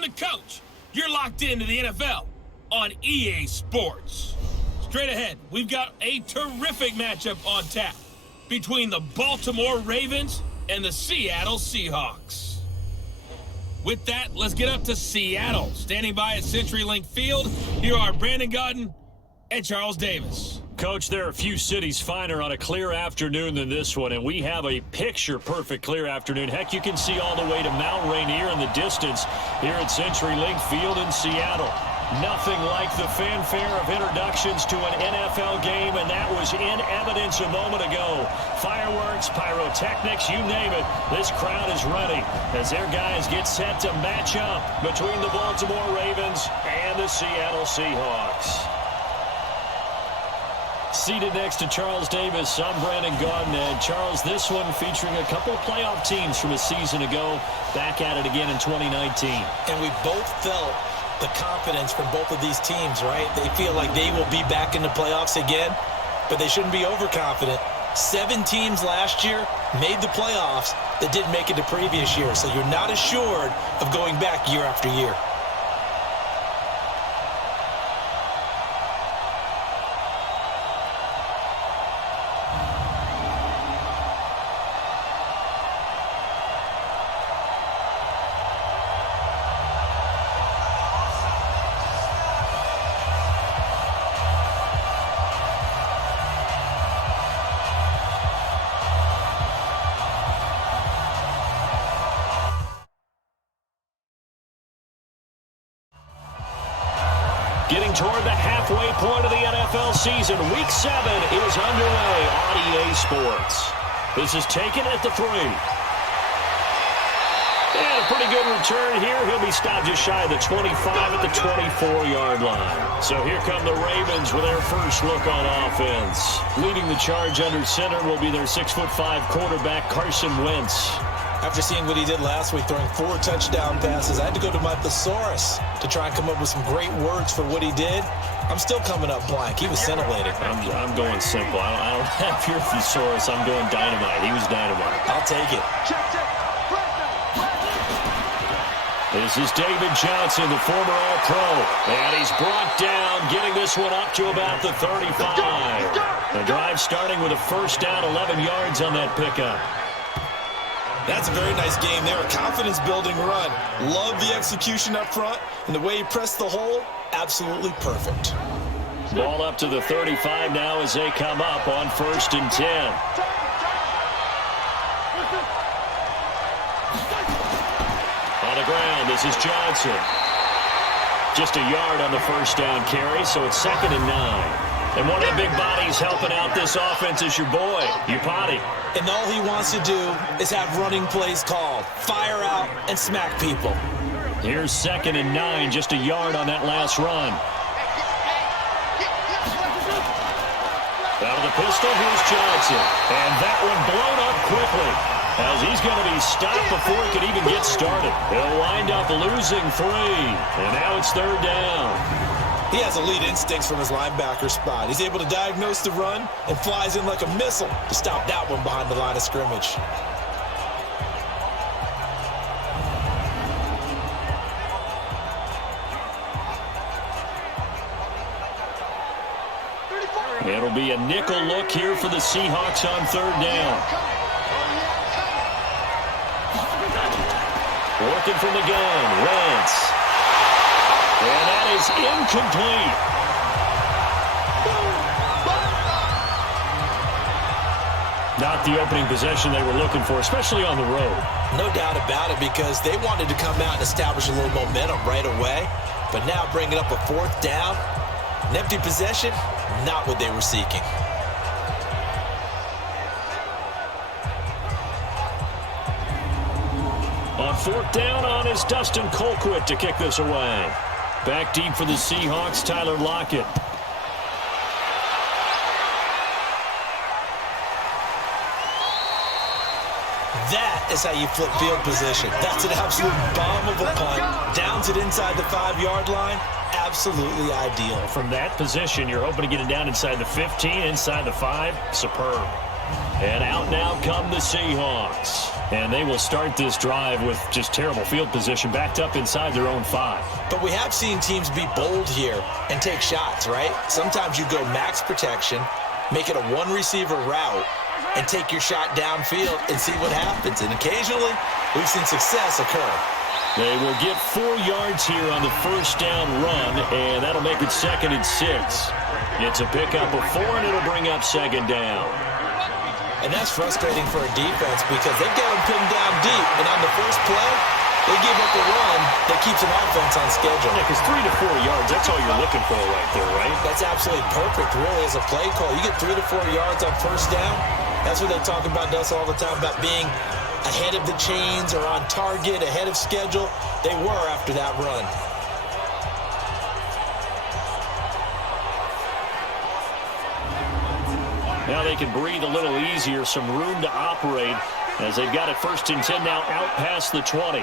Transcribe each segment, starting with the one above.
I'm the coach. You're locked into the NFL on EA Sports. Straight ahead, we've got a terrific matchup on tap between the Baltimore Ravens and the Seattle Seahawks. With that, let's get up to Seattle. Standing by at CenturyLink Field, here are Brandon Gaudin and Charles Davis. Coach, there are a few cities finer on a clear afternoon than this one, and we have a picture-perfect clear afternoon. Heck, you can see all the way to Mount Rainier in the distance here at CenturyLink Field in Seattle. Nothing like the fanfare of introductions to an NFL game, and that was in evidence a moment ago. Fireworks, pyrotechnics, you name it. This crowd is ready as their guys get set to match up between the Baltimore Ravens and the Seattle Seahawks. Seated next to Charles Davis, I'm Brandon Gaudin. And Charles, this one featuring a couple of playoff teams from a season ago, back at it again in 2019. And we both felt the confidence from both of these teams, right? They feel like they will be back in the playoffs again, but they shouldn't be overconfident. 7 teams last year made the playoffs that didn't make it the previous year, so you're not assured of going back year after year. Getting toward the halfway point of the NFL season, Week 7 is underway on EA Sports. This is taken at the 3. And a pretty good return here. He'll be stopped just shy of the 25 at the 24-yard line. So here come the Ravens with their first look on offense. Leading the charge under center will be their 6'5" quarterback, Carson Wentz. After seeing what he did last week, throwing 4 touchdown passes, I had to go to my thesaurus to try and come up with some great words for what he did. I'm still coming up blank. He was scintillating. I'm going simple. I don't have your thesaurus. I'm going dynamite. He was dynamite. I'll take it. This is David Johnson, the former All-Pro. And he's brought down, getting this one up to about the 35. The drive starting with a first down, 11 yards on that pickup. That's a very nice game there. A confidence-building run. Love the execution up front, and the way he pressed the hole, absolutely perfect. Ball up to the 35 now as they come up on 1st and 10. On the ground, this is Johnson. Just a yard on the first down carry, so it's 2nd and 9. And one of the big bodies helping out this offense is your boy, Upati. And all he wants to do is have running plays called. Fire out and smack people. Here's 2nd and 9, just a yard on that last run. Out of the pistol, here's Johnson. And that one blown up quickly, as he's going to be stopped before he can even get started. He'll wind up losing 3, and now it's 3rd down. He has elite instincts from his linebacker spot. He's able to diagnose the run and flies in like a missile to stop that one behind the line of scrimmage. It'll be a nickel look here for the Seahawks on 3rd down. Working from the gun, Wentz. And that is incomplete. Not the opening possession they were looking for, especially on the road. No doubt about it, because they wanted to come out and establish a little momentum right away. But now bringing up a 4th down, an empty possession, not what they were seeking. On 4th down on is Dustin Colquitt to kick this away. Back deep for the Seahawks, Tyler Lockett. That is how you flip field position. That's an absolute bomb of a punt. Downs it inside the 5-yard line. Absolutely ideal. From that position, you're hoping to get it down inside the 15, inside the 5. Superb. And out now come the Seahawks. And they will start this drive with just terrible field position, backed up inside their own 5. But we have seen teams be bold here and take shots, right? Sometimes you go max protection, make it a one-receiver route, and take your shot downfield and see what happens. And occasionally, we've seen success occur. They will get 4 yards here on the first down run, and that'll make it 2nd and 6. It's a pickup of 4, and it'll bring up 2nd down. And that's frustrating for a defense because they've got them pinned down deep. And on the first play, they give up a run that keeps an offense on schedule. Yeah, because 3 to 4 yards, that's all you're looking for right there, right? That's absolutely perfect, really, as a play call. You get 3 to 4 yards on first down. That's what they talk about us all the time, about being ahead of the chains or on target, ahead of schedule. They were after that run. Now they can breathe a little easier, some room to operate as they've got it 1st and 10 now out past the 20.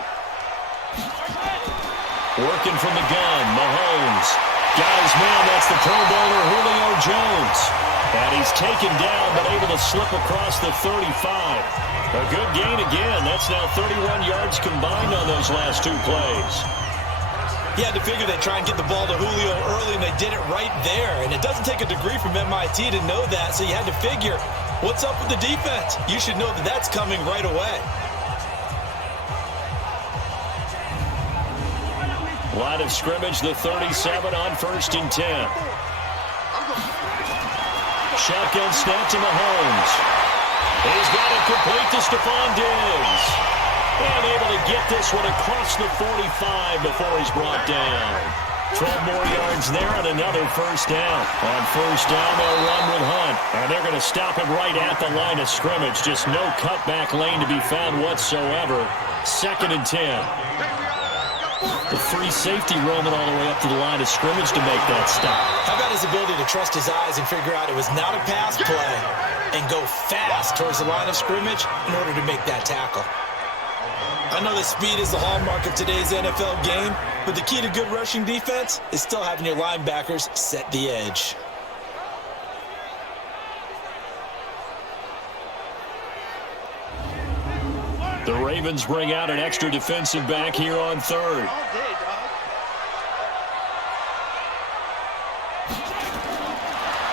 Working from the gun, Mahomes. Got his man, that's the Pro Bowler Julio Jones. And he's taken down but able to slip across the 35. A good gain again. That's now 31 yards combined on those last 2 plays. You had to figure they'd try and get the ball to Julio early, and they did it right there. And it doesn't take a degree from MIT to know that, so you had to figure, what's up with the defense? You should know that that's coming right away. Line of scrimmage, the 37 on 1st and 10. Shotgun snap to Mahomes. He's got it complete to Stephon Diggs. And able to get this one across the 45 before he's brought down. 12 more yards there and another first down. On first down, they'll run with Hunt. And they're going to stop it right at the line of scrimmage. Just no cutback lane to be found whatsoever. 2nd and 10. The free safety roaming all the way up to the line of scrimmage to make that stop. How about his ability to trust his eyes and figure out it was not a pass play and go fast towards the line of scrimmage in order to make that tackle. I know that speed is the hallmark of today's NFL game, but the key to good rushing defense is still having your linebackers set the edge. The Ravens bring out an extra defensive back here on 3rd.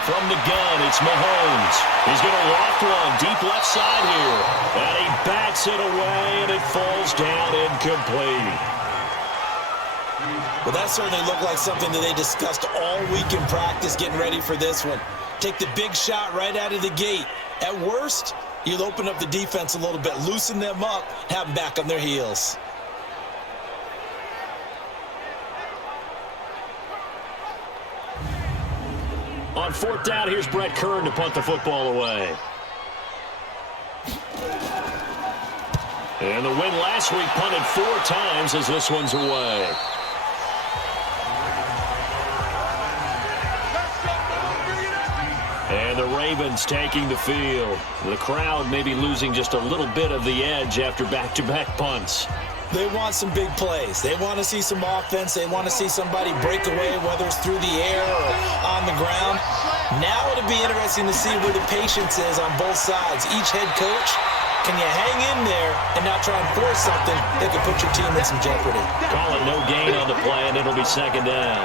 From the gun, it's Mahomes. He's going to loft one deep left side here. And he bats it away, and it falls down incomplete. Well, that certainly looked like something that they discussed all week in practice getting ready for this one. Take the big shot right out of the gate. At worst, you'll open up the defense a little bit, loosen them up, have them back on their heels. On 4th down, here's Brett Kern to punt the football away. And the win last week punted 4 times as this one's away. And the Ravens taking the field. The crowd maybe losing just a little bit of the edge after back-to-back punts. They want some big plays. They want to see some offense. They want to see somebody break away, whether it's through the air or on the ground. Now it'll be interesting to see where the patience is on both sides. Each head coach, can you hang in there and not try and force something that could put your team in some jeopardy? Call it no gain on the play, and it'll be 2nd down.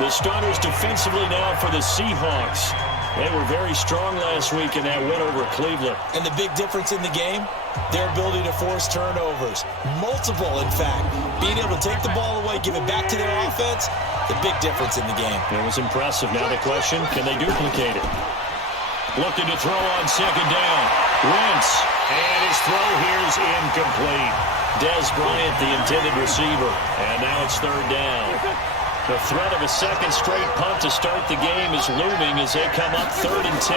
The starters defensively now for the Seahawks. They were very strong last week in that win over Cleveland. And the big difference in the game, their ability to force turnovers. Multiple, in fact. Being able to take the ball away, give it back to their offense, the big difference in the game. It was impressive. Now the question, can they duplicate it? Looking to throw on 2nd down. Wentz. And his throw here is incomplete. Dez Bryant, the intended receiver. And now it's 3rd down. The threat of a second straight punt to start the game is looming as they come up 3rd and 10.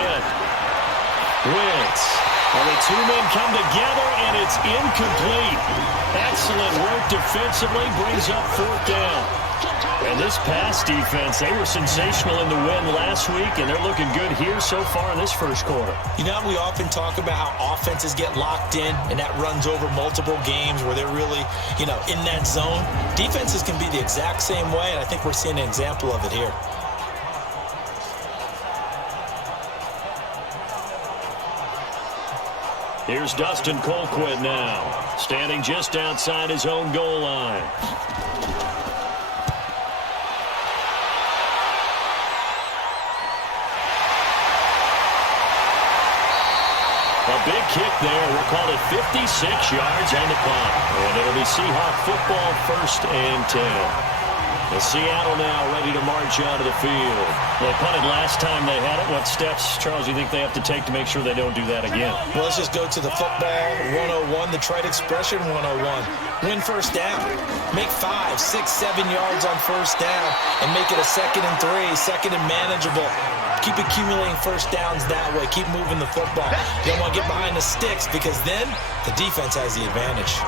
Wentz. And the 2 men come together, and it's incomplete. Excellent work defensively, brings up 4th down. And this pass defense, they were sensational in the win last week, and they're looking good here so far in this first quarter. You know, we often talk about how offenses get locked in, and that runs over multiple games where they're really, in that zone. Defenses can be the exact same way, and I think we're seeing an example of it here. Here's Dustin Colquitt now, standing just outside his own goal line. A big kick there. We'll call it 56 yards on the punt. And it'll be Seahawk football, 1st and 10. And Seattle now ready to march out of the field. They punted last time they had it. What steps, Charles, do you think they have to take to make sure they don't do that again? Well, let's just go to the football 101, the trite expression 101. Win first down. Make 5, 6, 7 yards on first down and make it a 2nd and 3, 2nd and manageable. Keep accumulating first downs that way. Keep moving the football. You don't want to get behind the sticks because then the defense has the advantage.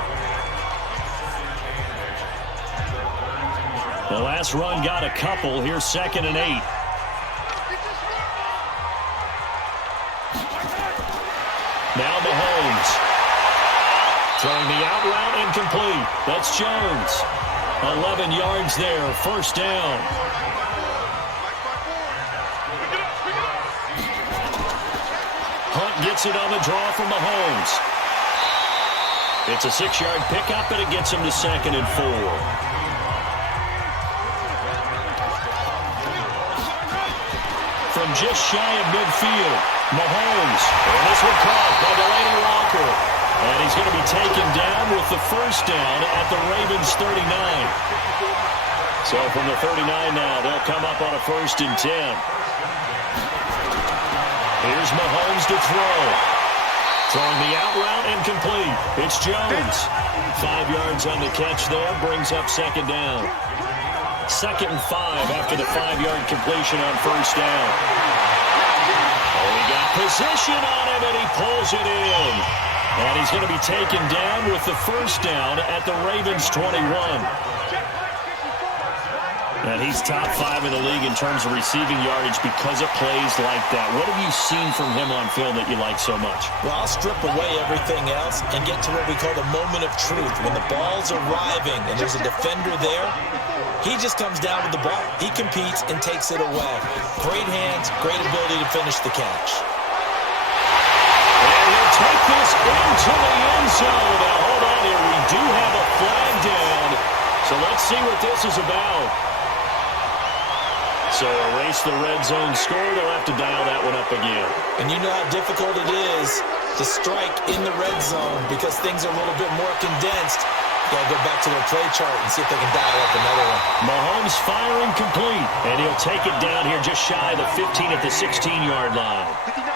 The last run got a couple. Here's 2nd and 8. Now Mahomes. Throwing the out route incomplete. That's Jones. 11 yards there. 1st down. Hunt gets it on the draw from Mahomes. It's a 6-yard pickup, and it gets him to 2nd and 4. From just shy of midfield, Mahomes. And this one caught by Delaney Walker. And he's going to be taken down with the 1st down at the Ravens' 39. So from the 39 now, they'll come up on a 1st and 10. Here's Mahomes to throw. Throwing the out route incomplete. It's Jones. 5 yards on the catch there, brings up 2nd down. 2nd and 5 after the 5-yard completion on 1st down. Oh, he got position on him, and he pulls it in. And he's going to be taken down with the 1st down at the Ravens' 21. And he's top 5 in the league in terms of receiving yardage because of plays like that. What have you seen from him on film that you like so much? Well, I'll strip away everything else and get to what we call the moment of truth. When the ball's arriving and there's a defender there, he just comes down with the ball. He competes and takes it away. Great hands, great ability to finish the catch. And he'll take this into the end zone. Now, hold on here. We do have a flag down. So let's see what this is about. So erase the red zone score. They'll have to dial that one up again. And you know how difficult it is to strike in the red zone because things are a little bit more condensed. Got to go back to their play chart and see if they can dial up another one. Mahomes firing complete, and he'll take it down here just shy of the 15 at the 16-yard line.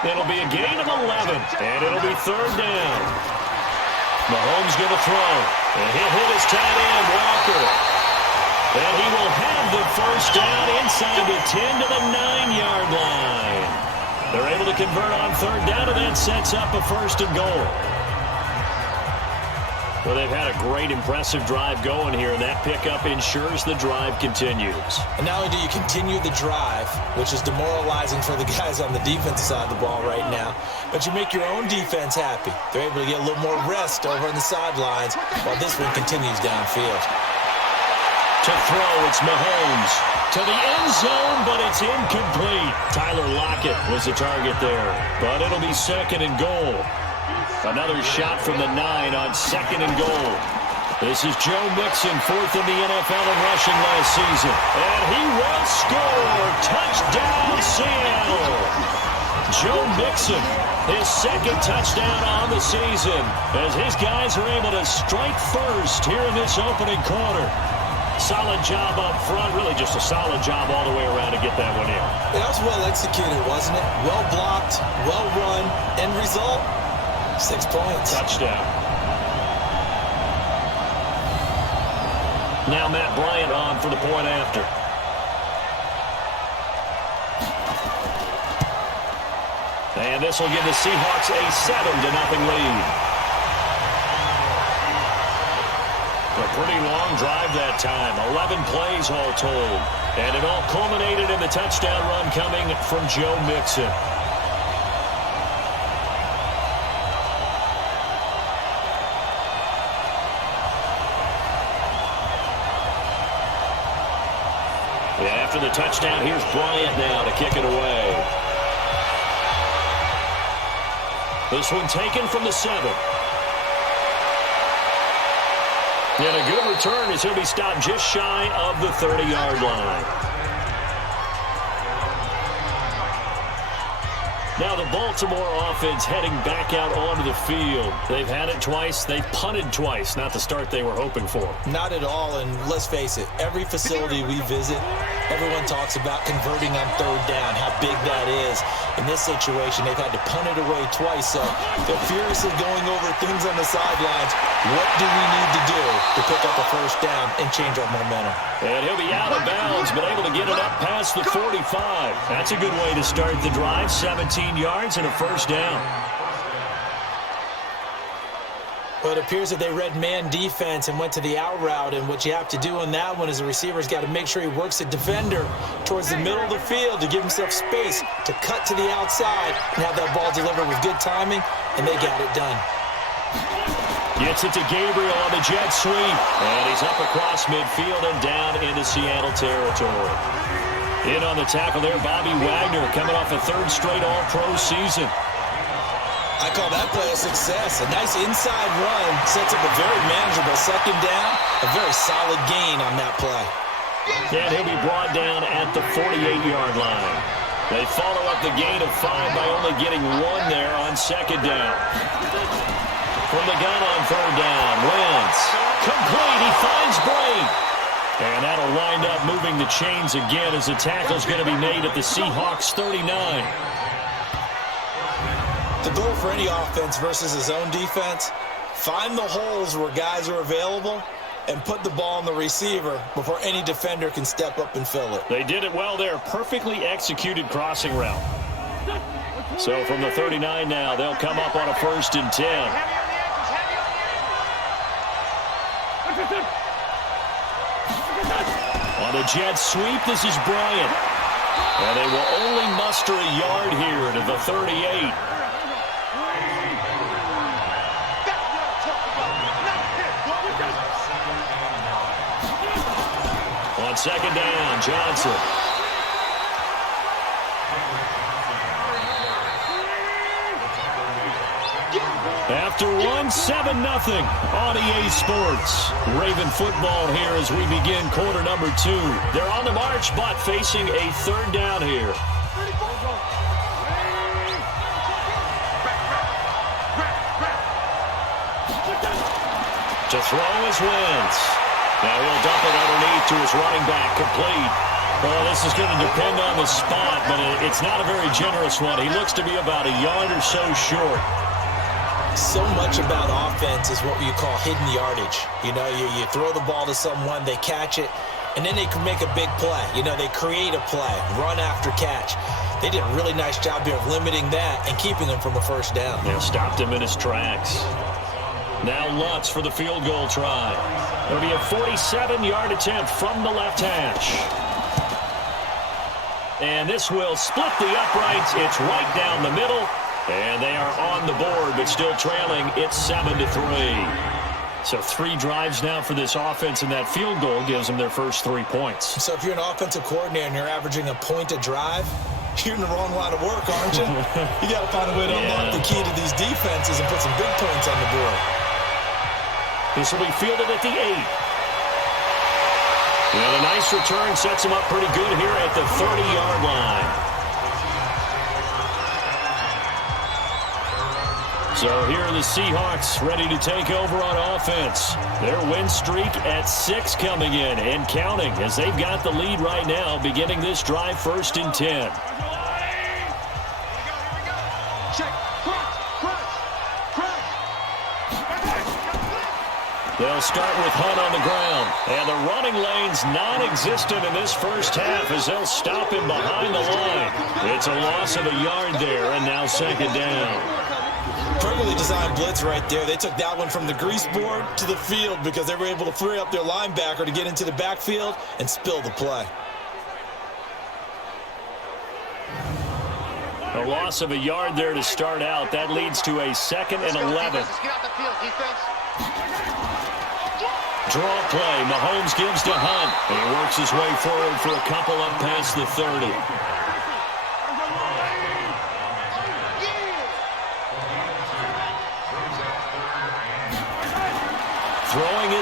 It'll be a gain of 11, and it'll be 3rd down. Mahomes going to throw, and he'll hit his tight end, Walker. And he will have the 1st down inside the 10 to the 9-yard line. They're able to convert on 3rd down, and that sets up a 1st and goal. Well, they've had a great, impressive drive going here, and that pickup ensures the drive continues. And not only do you continue the drive, which is demoralizing for the guys on the defensive side of the ball right now, but you make your own defense happy. They're able to get a little more rest over on the sidelines while this one continues downfield. To throw, it's Mahomes. To the end zone, but it's incomplete. Tyler Lockett was the target there, but it'll be 2nd and goal. Another shot from the 9 on 2nd and goal. This is Joe Mixon, 4th in the NFL in rushing last season. And he will score. Touchdown, Seattle. Joe Mixon, his 2nd touchdown on the season, as his guys are able to strike first here in this opening quarter. Solid job up front, really just a solid job all the way around to get that one in. That was well executed, wasn't it? Well blocked, well run, end result, 6 points. Touchdown. Now Matt Bryant on for the point after. And this will give the Seahawks a 7-0 lead. A pretty long drive that time, 11 plays all told. And it all culminated in the touchdown run coming from Joe Mixon. Yeah, after the touchdown, here's Bryant now to kick it away. This one taken from the 7. And a good return as he'll be stopped just shy of the 30-yard line. Now the Baltimore offense heading back out onto the field. They've had it twice. They've punted twice. Not the start they were hoping for. Not at all, and let's face it, every facility we visit, everyone talks about converting on third down, how big that is. In this situation, they've had to punt it away twice, so they're furiously going over things on the sidelines. What do we need to do to pick up a first down and change our momentum? And he'll be out of bounds, but able to get it up past the 45. That's a good way to start the drive. 17 yards and a first down. Well, it appears that they read man defense and went to the out route, and what you have to do on that one is the receiver's got to make sure he works the defender towards the middle of the field to give himself space to cut to the outside and have that ball delivered with good timing, and they got it done. Gets it to Gabriel on the jet sweep, and he's up across midfield and down into Seattle territory. In on the tackle there, Bobby Wagner, coming off a third straight All-Pro season. I call that play a success. A nice inside run sets up a very manageable second down, a very solid gain on that play. And he'll be brought down at the 48-yard line. They follow up the gain of 5 by only getting 1 there on second down. From the gun on third down, Wentz. Complete, he finds Bray. And that'll wind up moving the chains again as the tackle's going to be made at the Seahawks 39. The goal for any offense versus his own defense, find the holes where guys are available and put the ball on the receiver before any defender can step up and fill it. They did it well there. Perfectly executed crossing route. So from the 39 now, they'll come up on a 1st and 10. On the jet sweep, this is Bryant. And they will only muster a yard here to the 38. On second down, Johnson. After 1, 7-0 on EA Sports. Raven football here as we begin quarter number 2. They're on the march, but facing a third down here. To throw is Wentz. Now he'll dump it underneath to his running back, complete. Well, this is going to depend on the spot, but it's not a very generous one. He looks to be about a yard or so short. So much about offense is what you call hidden yardage. You know, you throw the ball to someone, they catch it, and then they can make a big play. You know, they create a play, run after catch. They did a really nice job here of limiting that and keeping him from a first down. They stopped him in his tracks. Now Lutz for the field goal try. It'll be a 47-yard attempt from the left hash. And this will split the uprights. It's right down the middle. And they are on the board, but still trailing. It's 7-3. So 3 drives now for this offense, and that field goal gives them their first 3 points. So if you're an offensive coordinator and you're averaging a point a drive, you're in the wrong line of work, aren't you? You got to find a way to unlock the key to these defenses and put some big points on the board. This will be fielded at the 8. Well, a nice return sets him up pretty good here at the 30-yard line. So here are the Seahawks ready to take over on offense. Their win streak at 6 coming in and counting as they've got the lead right now, beginning this drive 1st and 10. They'll start with Hunt on the ground. And the running lane's non-existent in this first half as they'll stop him behind the line. It's a loss of a yard there, and now second down. Perfectly designed blitz right there. They took that one from the grease board to the field because they were able to free up their linebacker to get into the backfield and spill the play. A loss of a yard there to start out. That leads to a 2nd and 11. Draw play. Mahomes gives to Hunt. And he works his way forward for a couple up past the 30.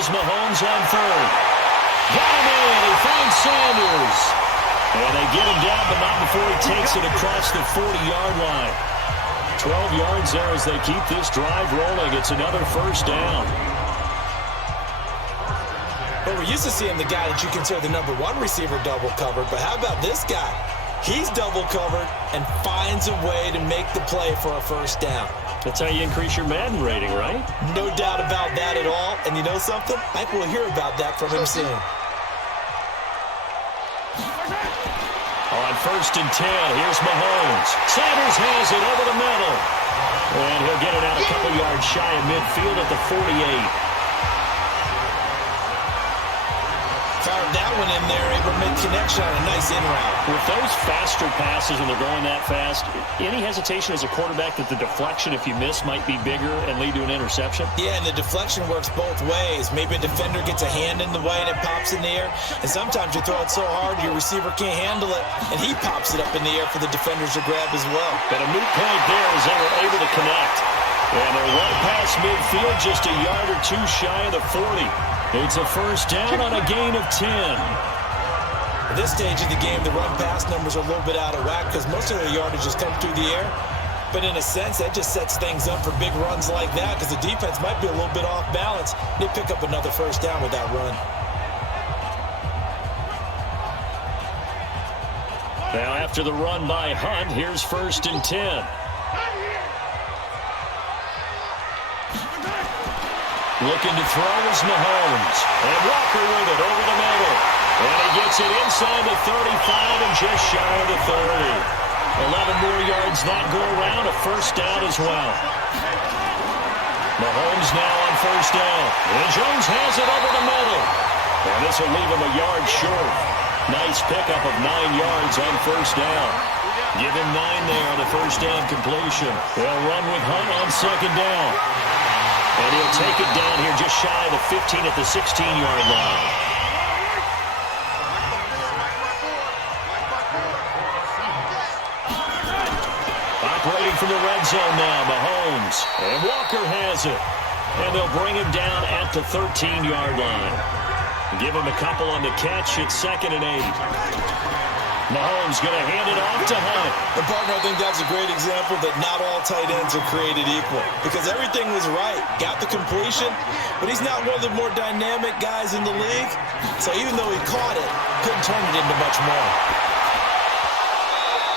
Mahomes on third. Got him in. He finds Sanders. And they get him down, but not before he takes it across the 40-yard line. 12 yards there as they keep this drive rolling. It's another first down. Well, we're used to seeing the guy that you consider the number one receiver double covered, but how about this guy? He's double covered and finds a way to make the play for a first down. That's how you increase your Madden rating, right? No doubt about that at all. And you know something? I think we'll hear about that from him soon. On 1st and 10, here's Mahomes. Sanders has it over the middle. And he'll get it out a couple yards shy of midfield at the 48. Fired that one in there, able to make connection on a nice in route. With those faster passes when they're going that fast, any hesitation as a quarterback that the deflection, if you miss, might be bigger and lead to an interception? Yeah, and the deflection works both ways. Maybe a defender gets a hand in the way and it pops in the air. And sometimes you throw it so hard your receiver can't handle it, and he pops it up in the air for the defenders to grab as well. But a moot point there as they were able to connect. And they're right past midfield, just a yard or two shy of the 40. It's a first down on a gain of 10. At this stage of the game, the run-pass numbers are a little bit out of whack because most of their yardage just comes through the air. But in a sense, that just sets things up for big runs like that because the defense might be a little bit off balance. They pick up another first down with that run. Now after the run by Hunt, here's 1st and 10. Looking to throw is Mahomes. And Walker with it over the middle. And he gets it inside the 35 and just shy of the 30. 11 more yards that go around, a first down as well. Mahomes now on first down. And Jones has it over the middle. And this will leave him a yard short. Nice pickup of 9 yards on first down. Give him 9 there on the first down completion. They'll run with Hunt on second down. And he'll take it down here just shy of the 15 at the 16-yard line. Operating from the red zone now, Mahomes. And Walker has it. And they'll bring him down at the 13-yard line. Give him a couple on the catch at 2nd and 8. Mahomes going to hand it off to Hunt. And partner, I think that's a great example that not all tight ends are created equal because everything was right. Got the completion, but he's not one of the more dynamic guys in the league. So even though he caught it, couldn't turn it into much more.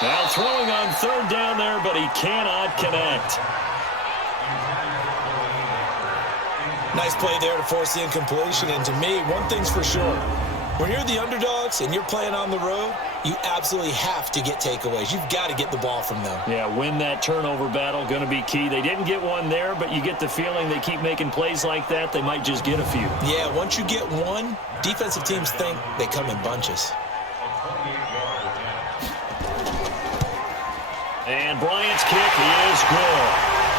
Now throwing on 3rd down there, but he cannot connect. Nice play there to force the incompletion. And to me, one thing's for sure. When you're the underdogs and you're playing on the road, you absolutely have to get takeaways. You've got to get the ball from them. Yeah, win that turnover battle, going to be key. They didn't get one there, but you get the feeling they keep making plays like that, they might just get a few. Yeah, once you get one, defensive teams think they come in bunches. And Bryant's kick is good.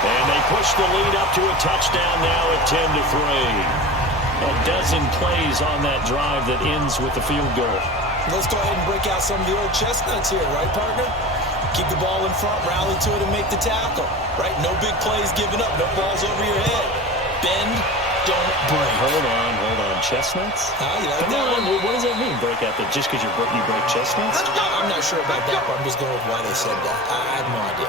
And they push the lead up to a touchdown now at 10-3. A dozen plays on that drive that ends with the field goal. Let's go ahead and break out some of the old chestnuts here, right, partner? Keep the ball in front, rally to it, and make the tackle, right? No big plays given up, no balls over your head. Bend, don't break. Hold on. Chestnuts? You like Come that on, one? what does that mean, break out? That just because you break chestnuts? I'm not sure about that, but I'm just going with why they said that. I have no idea.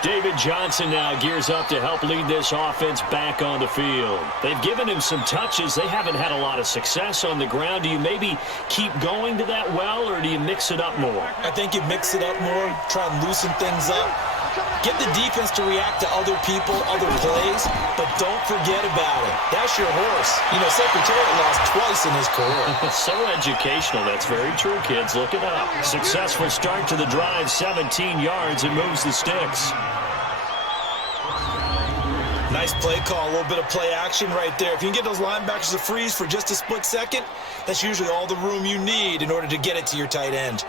David Johnson now gears up to help lead this offense back on the field. They've given him some touches. They haven't had a lot of success on the ground. Do you maybe keep going to that well, or do you mix it up more? I think you mix it up more, try and loosen things up. Get the defense to react to other people, other plays, but don't forget about it. That's your horse. You know, Secretariat lost twice in his career. So educational. That's very true, kids. Look it up. Successful start to the drive, 17 yards, and moves the sticks. Nice play call, a little bit of play action right there. If you can get those linebackers to freeze for just a split second, that's usually all the room you need in order to get it to your tight end.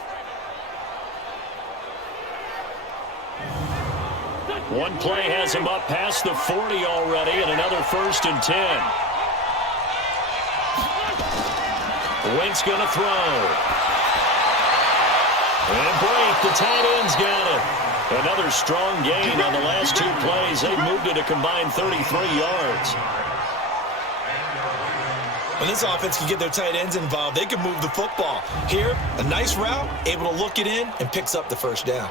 One play has him up past the 40 already, and another 1st and 10. Wink's going to throw. And break, the tight end's got it. Another strong gain on the last 2 plays. They've moved it a combined 33 yards. When this offense can get their tight ends involved, they can move the football. Here, a nice route, able to look it in, and picks up the first down.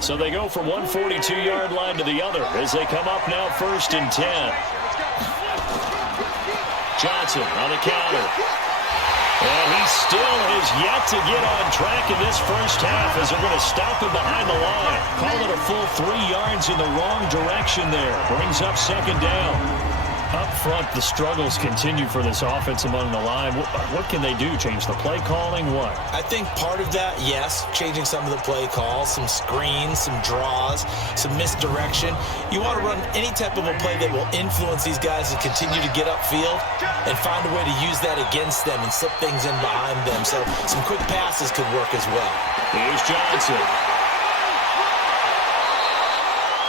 So they go from one 42-yard line to the other as they come up now 1st and 10. Johnson on the counter. And he still has yet to get on track in this first half as they're going to stop him behind the line. Call it a full 3 yards in the wrong direction there. Brings up 2nd down. Up front, the struggles continue for this offense among the line. What can they do? Change the play calling? What? I think part of that, yes, changing some of the play calls, some screens, some draws, some misdirection. You want to run any type of a play that will influence these guys to continue to get upfield and find a way to use that against them and slip things in behind them. So some quick passes could work as well. Here's Johnson.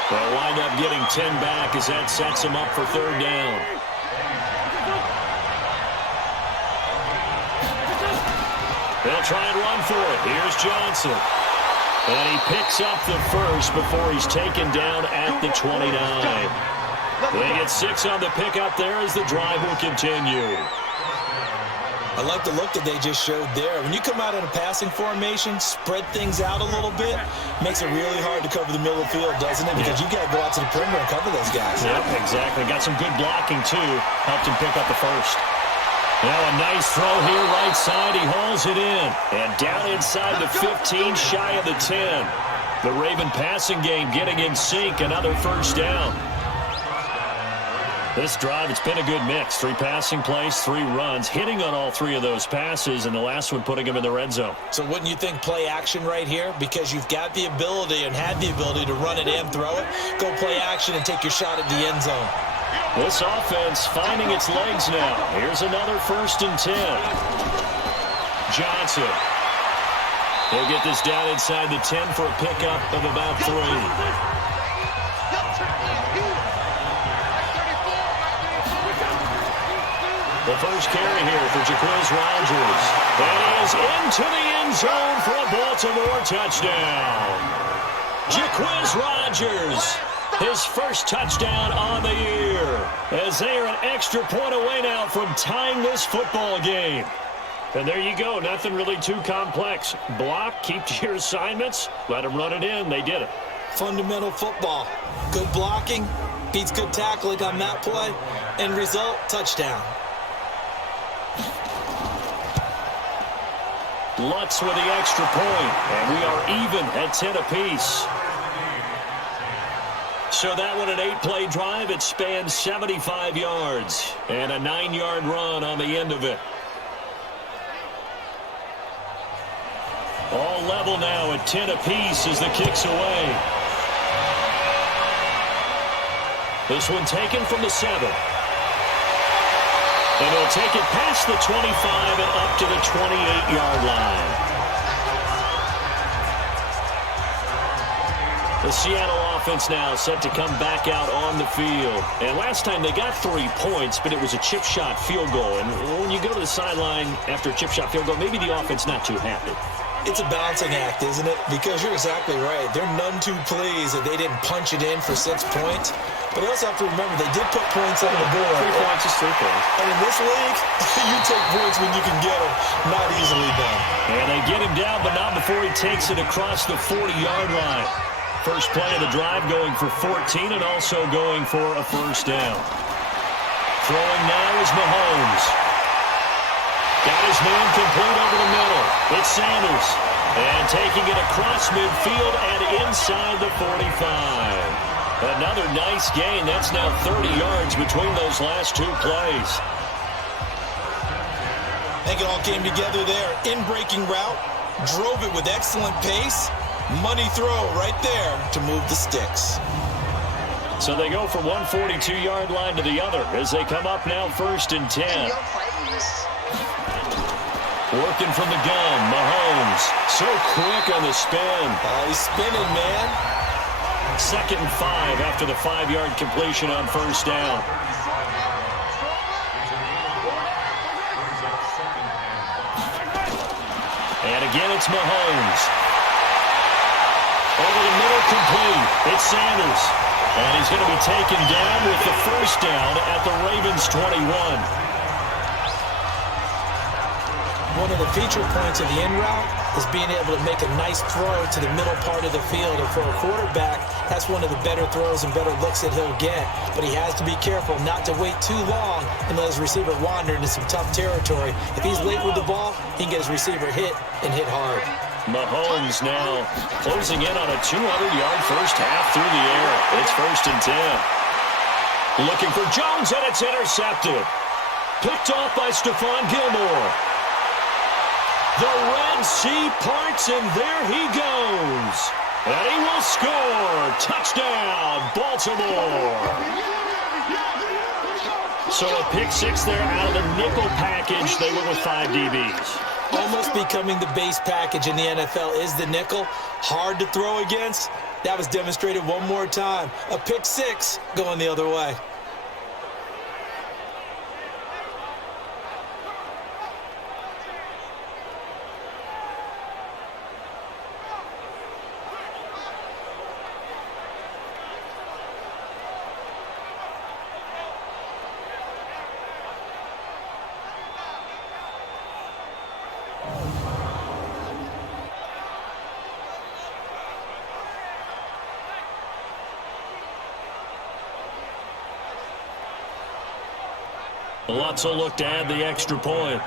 They'll wind up getting 10 back as that sets them up for 3rd down. They'll try and run for it. Here's Johnson. And he picks up the first before he's taken down at the 29. They get 6 on the pickup there as the drive will continue. I like the look that they just showed there. When you come out in a passing formation, spread things out a little bit, makes it really hard to cover the middle of the field, doesn't it? Because you got to go out to the perimeter and cover those guys. Yep, exactly. Got some good blocking, too. Helped him pick up the first. Now a nice throw here, right side. He hauls it in. And down inside the 15, shy of the 10. The Raven passing game getting in sync. Another first down. This drive, it's been a good mix. 3 passing plays, 3 runs, hitting on all 3 of those passes, and the last one putting him in the red zone. So wouldn't you think play action right here? Because you've got the ability and had the ability to run it and throw it. Go play action and take your shot at the end zone. This offense finding its legs now. Here's another 1st and 10. Johnson. He'll get this down inside the 10 for a pickup of about 3. The first carry here for Jaquiz Rogers. That is into the end zone for a Baltimore touchdown. Jaquiz Rogers, his first touchdown on the year, as they are an extra point away now from tying this football game. And there you go, nothing really too complex. Block, keep to your assignments, let them run it in. They did it. Fundamental football. Good blocking, beats good tackling on that play. End result, touchdown. Lutz with the extra point, and we are even at 10 apiece. So that one, an 8-play drive. It spans 75 yards and a 9-yard run on the end of it. All level now at 10 apiece as the kick's away. This one taken from the 7. And he'll take it past the 25 and up to the 28-yard line. The Seattle offense now set to come back out on the field. And last time they got 3 points, but it was a chip shot field goal. And when you go to the sideline after a chip shot field goal, maybe the offense not too happy. It's a balancing act, isn't it? Because you're exactly right. They're none too pleased that they didn't punch it in for 6 points. But you also have to remember, they did put points on the board. 3 points is 3 points. And in this league, you take points when you can get them. Not easily done. And they get him down, but not before he takes it across the 40-yard line. First play of the drive going for 14 and also going for a first down. Throwing now is Mahomes. Got his man complete over the middle. It's Sanders. And taking it across midfield and inside the 45. Another nice gain. That's now 30 yards between those last 2 plays. I think it all came together there. In-breaking route. Drove it with excellent pace. Money throw right there to move the sticks. So they go from one 42-yard line to the other as they come up now 1st and 10. Working from the gun, Mahomes. So quick on the spin. He's spinning, man. 2nd and 5 after the 5-yard completion on first down. And again, it's Mahomes. Over the middle, complete. It's Sanders. And he's going to be taken down with the first down at the Ravens' 21. One of the feature points of the in route is being able to make a nice throw to the middle part of the field. And for a quarterback, that's one of the better throws and better looks that he'll get. But he has to be careful not to wait too long and let his receiver wander into some tough territory. If he's late with the ball, he can get his receiver hit and hit hard. Mahomes now closing in on a 200-yard first half through the air. It's 1st and 10. Looking for Jones, and it's intercepted. Picked off by Stephon Gilmore. The Red Sea parts, and there he goes. And he will score. Touchdown, Baltimore. So a pick six there out of the nickel package. They went with 5 DBs. Almost becoming the base package in the NFL is the nickel. Hard to throw against. That was demonstrated one more time. A pick six going the other way. Lutz will look to add the extra point.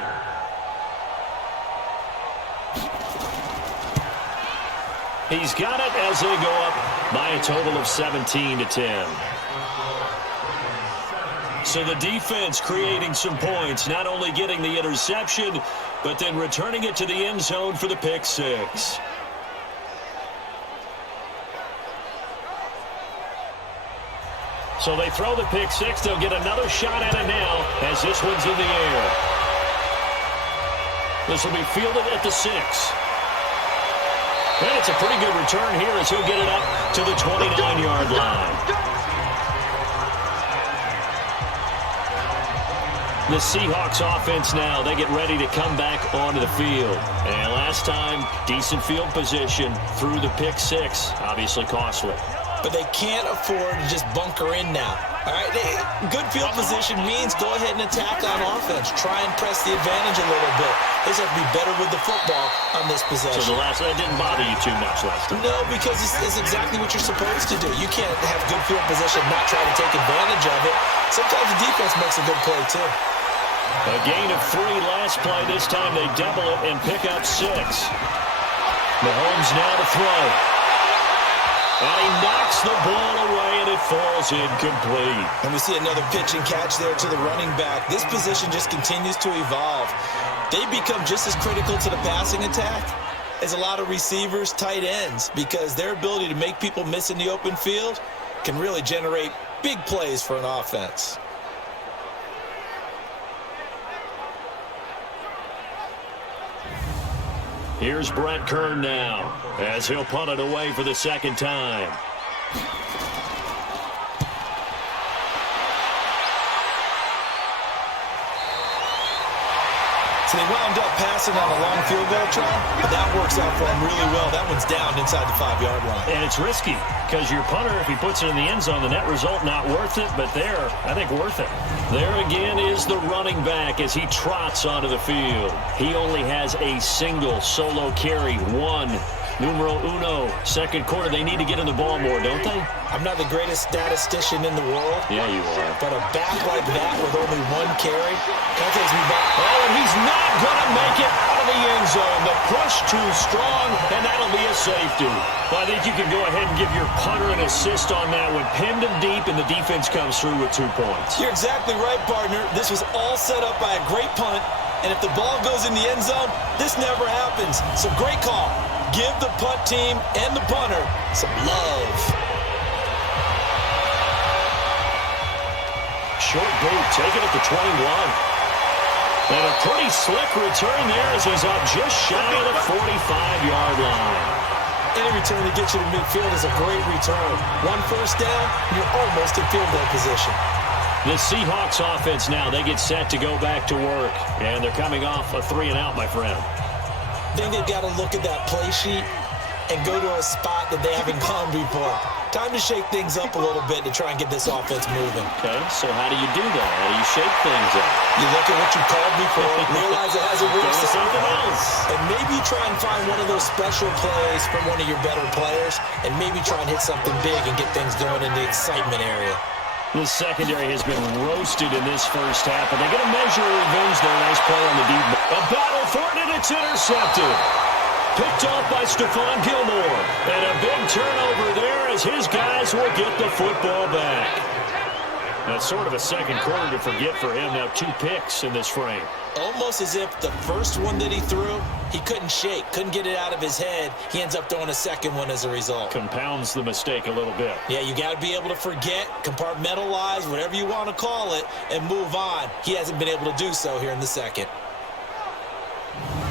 He's got it as they go up by a total of 17-10. So the defense creating some points, not only getting the interception, but then returning it to the end zone for the pick six. So they throw the pick six. They'll get another shot at it now as this one's in the air. This will be fielded at the 6. And it's a pretty good return here as he'll get it up to the 29-yard line. The Seahawks offense now, they get ready to come back onto the field. And last time, decent field position through the pick six, obviously costly. But they can't afford to just bunker in now. All right, good field position means go ahead and attack on offense. Try and press the advantage a little bit. They just have to be better with the football on this possession. So that didn't bother you too much last time? No, because it's exactly what you're supposed to do. You can't have good field position, not try to take advantage of it. Sometimes the defense makes a good play, too. A gain of 3 last play. This time they double it and pick up 6. Mahomes now to throw. And he knocks the ball away, and it falls incomplete. And we see another pitch and catch there to the running back. This position just continues to evolve. They become just as critical to the passing attack as a lot of receivers, tight ends, because their ability to make people miss in the open field can really generate big plays for an offense. Here's Brett Kern now as he'll punt it away for the second time. So they wound up passing on a long field goal try, but that works out for them really well. That one's down inside the 5-yard line. And it's risky because your punter, if he puts it in the end zone, the net result not worth it, but there, I think worth it. There again is the running back as he trots onto the field. He only has a single solo carry, 1. Numero uno, second quarter. They need to get in the ball more, don't they? I'm not the greatest statistician in the world. Yeah, you are. But a back like that with only 1 carry, that takes me back. Oh, and he's not going to make it out of the end zone. The push too strong, and that'll be a safety. Well, I think you can go ahead and give your punter an assist on that one. Pinned him deep, and the defense comes through with 2 points. You're exactly right, partner. This was all set up by a great punt, and if the ball goes in the end zone, this never happens. So great call. Give the punt team and the punter some love. Short boot, taken at the 21. And a pretty slick return there as he's up just shy of the 45-yard line. Any return that gets you to midfield is a great return. 1 first down, you're almost in field goal position. The Seahawks offense now, they get set to go back to work. And they're coming off a 3-and-out, my friend. I think they've got to look at that play sheet and go to a spot that they haven't gone before. Time to shake things up a little bit to try and get this offense moving. Okay, so how do you do that? How do you shake things up? You look at what you called before, realize it hasn't worked. Go something else. And maybe you try and find one of those special plays from one of your better players, and maybe try and hit something big and get things going in the excitement area. The secondary has been roasted in this first half, and they're going to measure revenge there. Nice play on the deep ball. A battle for it, and it's intercepted. Picked off by Stephon Gilmore. And a big turnover there as his guys will get the football back. That's sort of a second quarter to forget for him. Now 2 picks in this frame. Almost as if the first one that he threw, he couldn't shake, couldn't get it out of his head. He ends up throwing a second one as a result. Compounds the mistake a little bit. Yeah, you got to be able to forget, compartmentalize, whatever you want to call it, and move on. He hasn't been able to do so here in the second.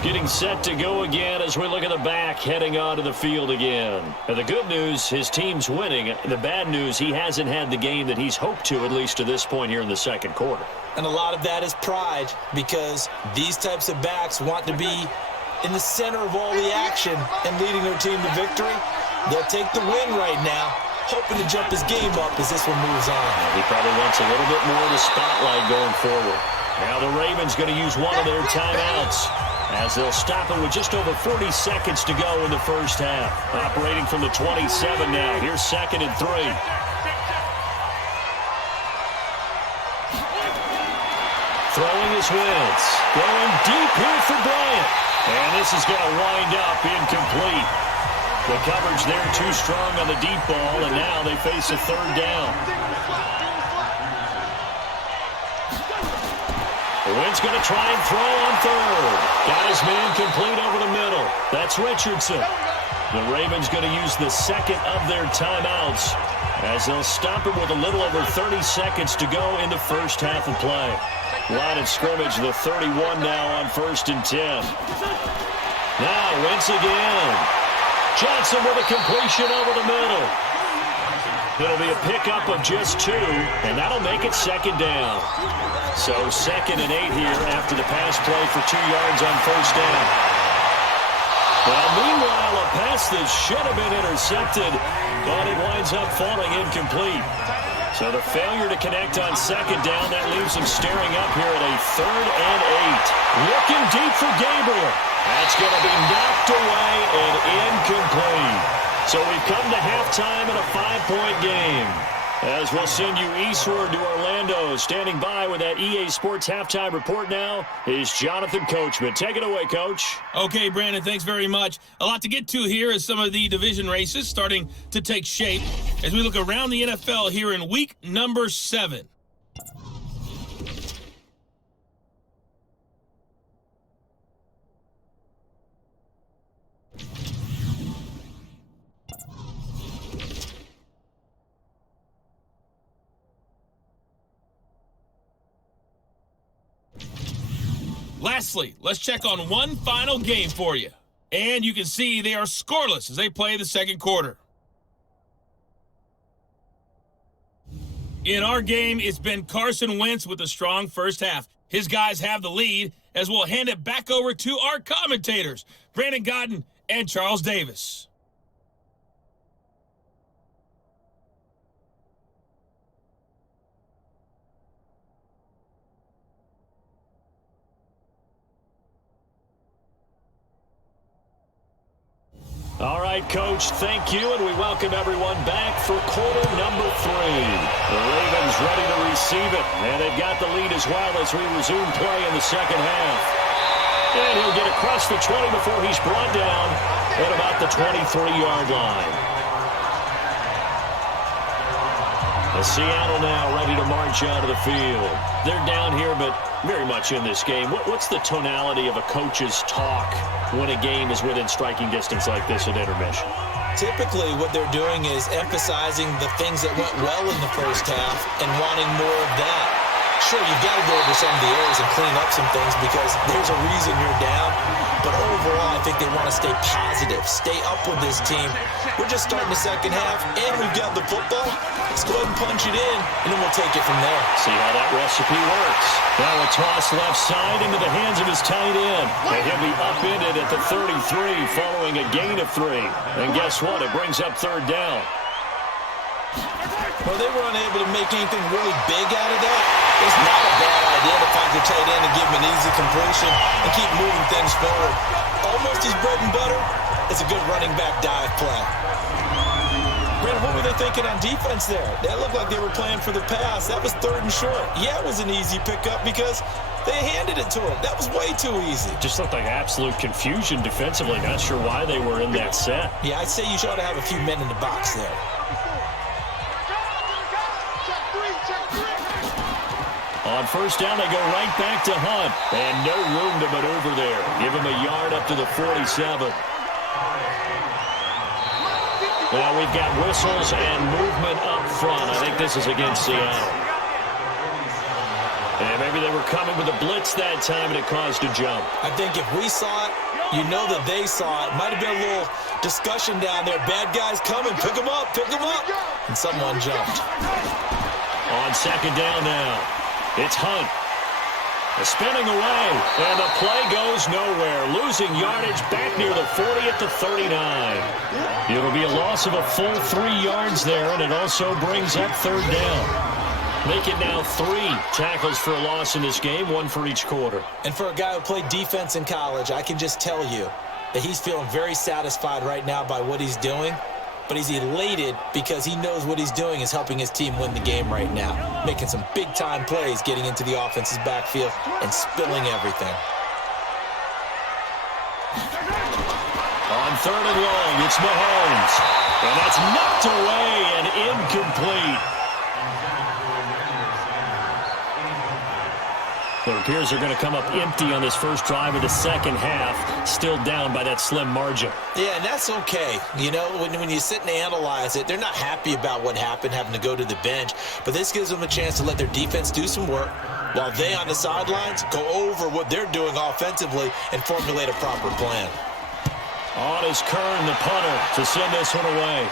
Getting set to go again as we look at the back, heading onto the field again. And the good news, his team's winning. The bad news, he hasn't had the game that he's hoped to, at least to this point here in the second quarter. And a lot of that is pride, because these types of backs want to be in the center of all the action and leading their team to victory. They'll take the win right now, hoping to jump his game up as this one moves on. He probably wants a little bit more of the spotlight going forward. Now the Ravens going to use one of their timeouts, as they'll stop it with just over 40 seconds to go in the first half. Operating from the 27 now. Here's 2nd and 3. Throwing is Wentz. Going deep here for Bryant. And this is going to wind up incomplete. The coverage there too strong on the deep ball, and now they face a 3rd down. Wentz going to try and throw on 3rd. Got his man complete over the middle. That's Richardson. The Ravens going to use the second of their timeouts as they'll stop it with a little over 30 seconds to go in the first half of play. Line of scrimmage, the 31 now on 1st and 10. Now Wentz again. Johnson with a completion over the middle. It'll be a pickup of just 2, and that'll make it 2nd down. So 2nd and 8 here after the pass play for 2 yards on 1st down. Well, meanwhile, a pass that should have been intercepted, but it winds up falling incomplete. So the failure to connect on 2nd down, that leaves them staring up here at a 3rd and 8. Looking deep for Gabriel. That's going to be knocked away and incomplete. So we've come to halftime in a 5-point game. As we'll send you eastward to Orlando. Standing by with that EA Sports halftime report now is Jonathan Coachman. Take it away, Coach. Okay, Brandon, thanks very much. A lot to get to here as some of the division races starting to take shape as we look around the NFL here in week number 7. Lastly, let's check on one final game for you. And you can see they are scoreless as they play the second quarter. In our game, it's been Carson Wentz with a strong first half. His guys have the lead as we'll hand it back over to our commentators, Brandon Godden and Charles Davis. All right, Coach, thank you, and we welcome everyone back for quarter number 3. The Ravens ready to receive it, and they've got the lead as well as we resume play in the second half. And he'll get across the 20 before he's brought down at about the 23-yard line. As Seattle now ready to march out of the field. They're down here, but very much in this game. What's the tonality of a coach's talk when a game is within striking distance like this at intermission? Typically, what they're doing is emphasizing the things that went well in the first half and wanting more of that. Sure, you've got to go over some of the errors and clean up some things because there's a reason you're down. But overall, I think they want to stay positive, stay up with this team. We're just starting the second half, and we've got the football. Let's go ahead and punch it in, and then we'll take it from there. See how that recipe works. Now a toss left side into the hands of his tight end. And he'll be upended at the 33 following a gain of 3. And guess what? It brings up third down. Well, they were unable to make anything really big out of that. It's not a bad idea to find your tight end and give him an easy completion and keep moving things forward. Almost his bread and butter. It's a good running back dive play. Brent, what were they thinking on defense there? That looked like they were playing for the pass. That was 3rd and short. Yeah, it was an easy pickup because they handed it to him. That was way too easy. Just looked like absolute confusion defensively. Not sure why they were in that set. Yeah, I'd say you should have a few men in the box there. On first down, they go right back to Hunt. And no room to maneuver there. Give him a yard up to the 47. Now we've got whistles and movement up front. I think this is against Seattle. And maybe they were coming with a blitz that time, and it caused a jump. I think if we saw it, you know that they saw it. Might have been a little discussion down there. Bad guys coming. Pick them up. Pick them up. And someone jumped. On second down now. It's Hunt. Spinning away, and the play goes nowhere. Losing yardage back near the 40 at the 39. It'll be a loss of a full 3 yards there, and it also brings up third down. Make it now 3 tackles for a loss in this game, 1 for each quarter. And for a guy who played defense in college, I can just tell you that he's feeling very satisfied right now by what he's doing. But he's elated because he knows what he's doing is helping his team win the game right now. Making some big-time plays, getting into the offense's backfield, and spilling everything. On third and long, it's Mahomes. And that's knocked away and incomplete. It appears they're going to come up empty on this first drive of the second half, still down by that slim margin. Yeah, and that's okay. You know, when you sit and analyze it, they're not happy about what happened, having to go to the bench. But this gives them a chance to let their defense do some work while they on the sidelines go over what they're doing offensively and formulate a proper plan. On is Kern, the punter, to send this one away.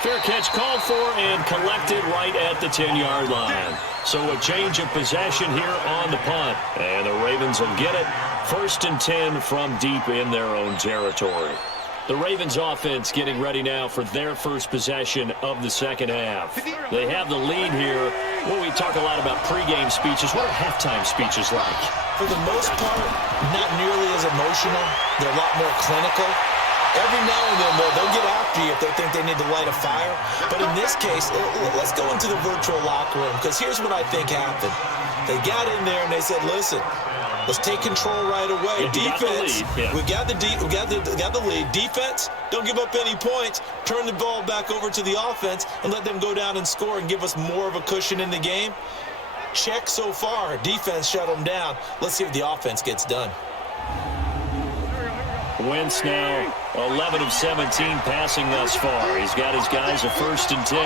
Fair catch called for and collected right at the 10-yard line. So a change of possession here on the punt. And the Ravens will get it. 1st and 10 from deep in their own territory. The Ravens offense getting ready now for their first possession of the second half. They have the lead here. Well, we talk a lot about pregame speeches. What are halftime speeches like? For the most part, not nearly as emotional. They're a lot more clinical. Every now and then, they'll get after you if they think they need to light a fire. But in this case, let's go into the virtual locker room, because here's what I think happened. They got in there and they said, listen, let's take control right away. Defense, we got the lead. Defense, don't give up any points. Turn the ball back over to the offense and let them go down and score and give us more of a cushion in the game. Check so far. Defense shut them down. Let's see if the offense gets done. Wentz now 11 of 17 passing thus far. He's got his guys a 1st and 10.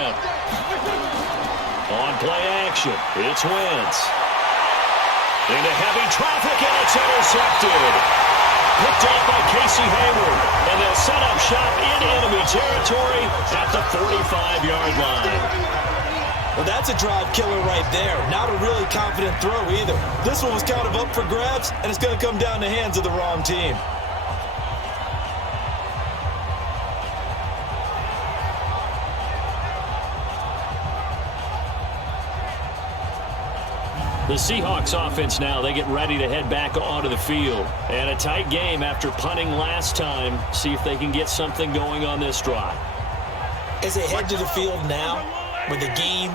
On play action, it's Wentz. Into heavy traffic, and it's intercepted. Picked off by Casey Hayward. And they'll set up shop in enemy territory at the 45-yard line. Well, that's a drive killer right there. Not a really confident throw either. This one was kind of up for grabs, and it's going to come down the hands of the wrong team. The Seahawks offense now, they get ready to head back onto the field. And a tight game after punting last time. See if they can get something going on this drive. As they head to the field now, with the game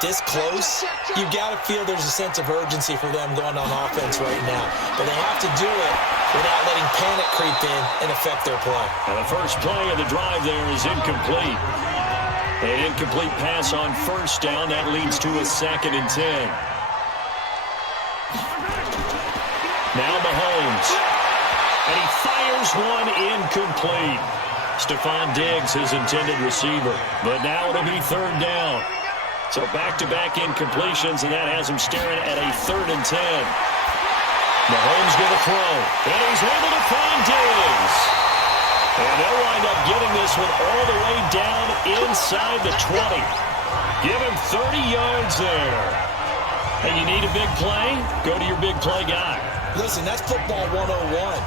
this close, you've got to feel there's a sense of urgency for them going on offense right now. But they have to do it without letting panic creep in and affect their play. And the first play of the drive there is incomplete. An incomplete pass on first down. That leads to a 2nd and 10. Now Mahomes. And he fires one incomplete. Stephon Diggs, his intended receiver. But now it'll be 3rd down. So back-to-back incompletions, and that has him staring at a 3rd and 10. Mahomes going to throw, and he's able to find Diggs. And they'll wind up getting this one all the way down inside the 20. Give him 30 yards there. Hey, you need a big play? Go to your big play guy. Listen, that's football 101.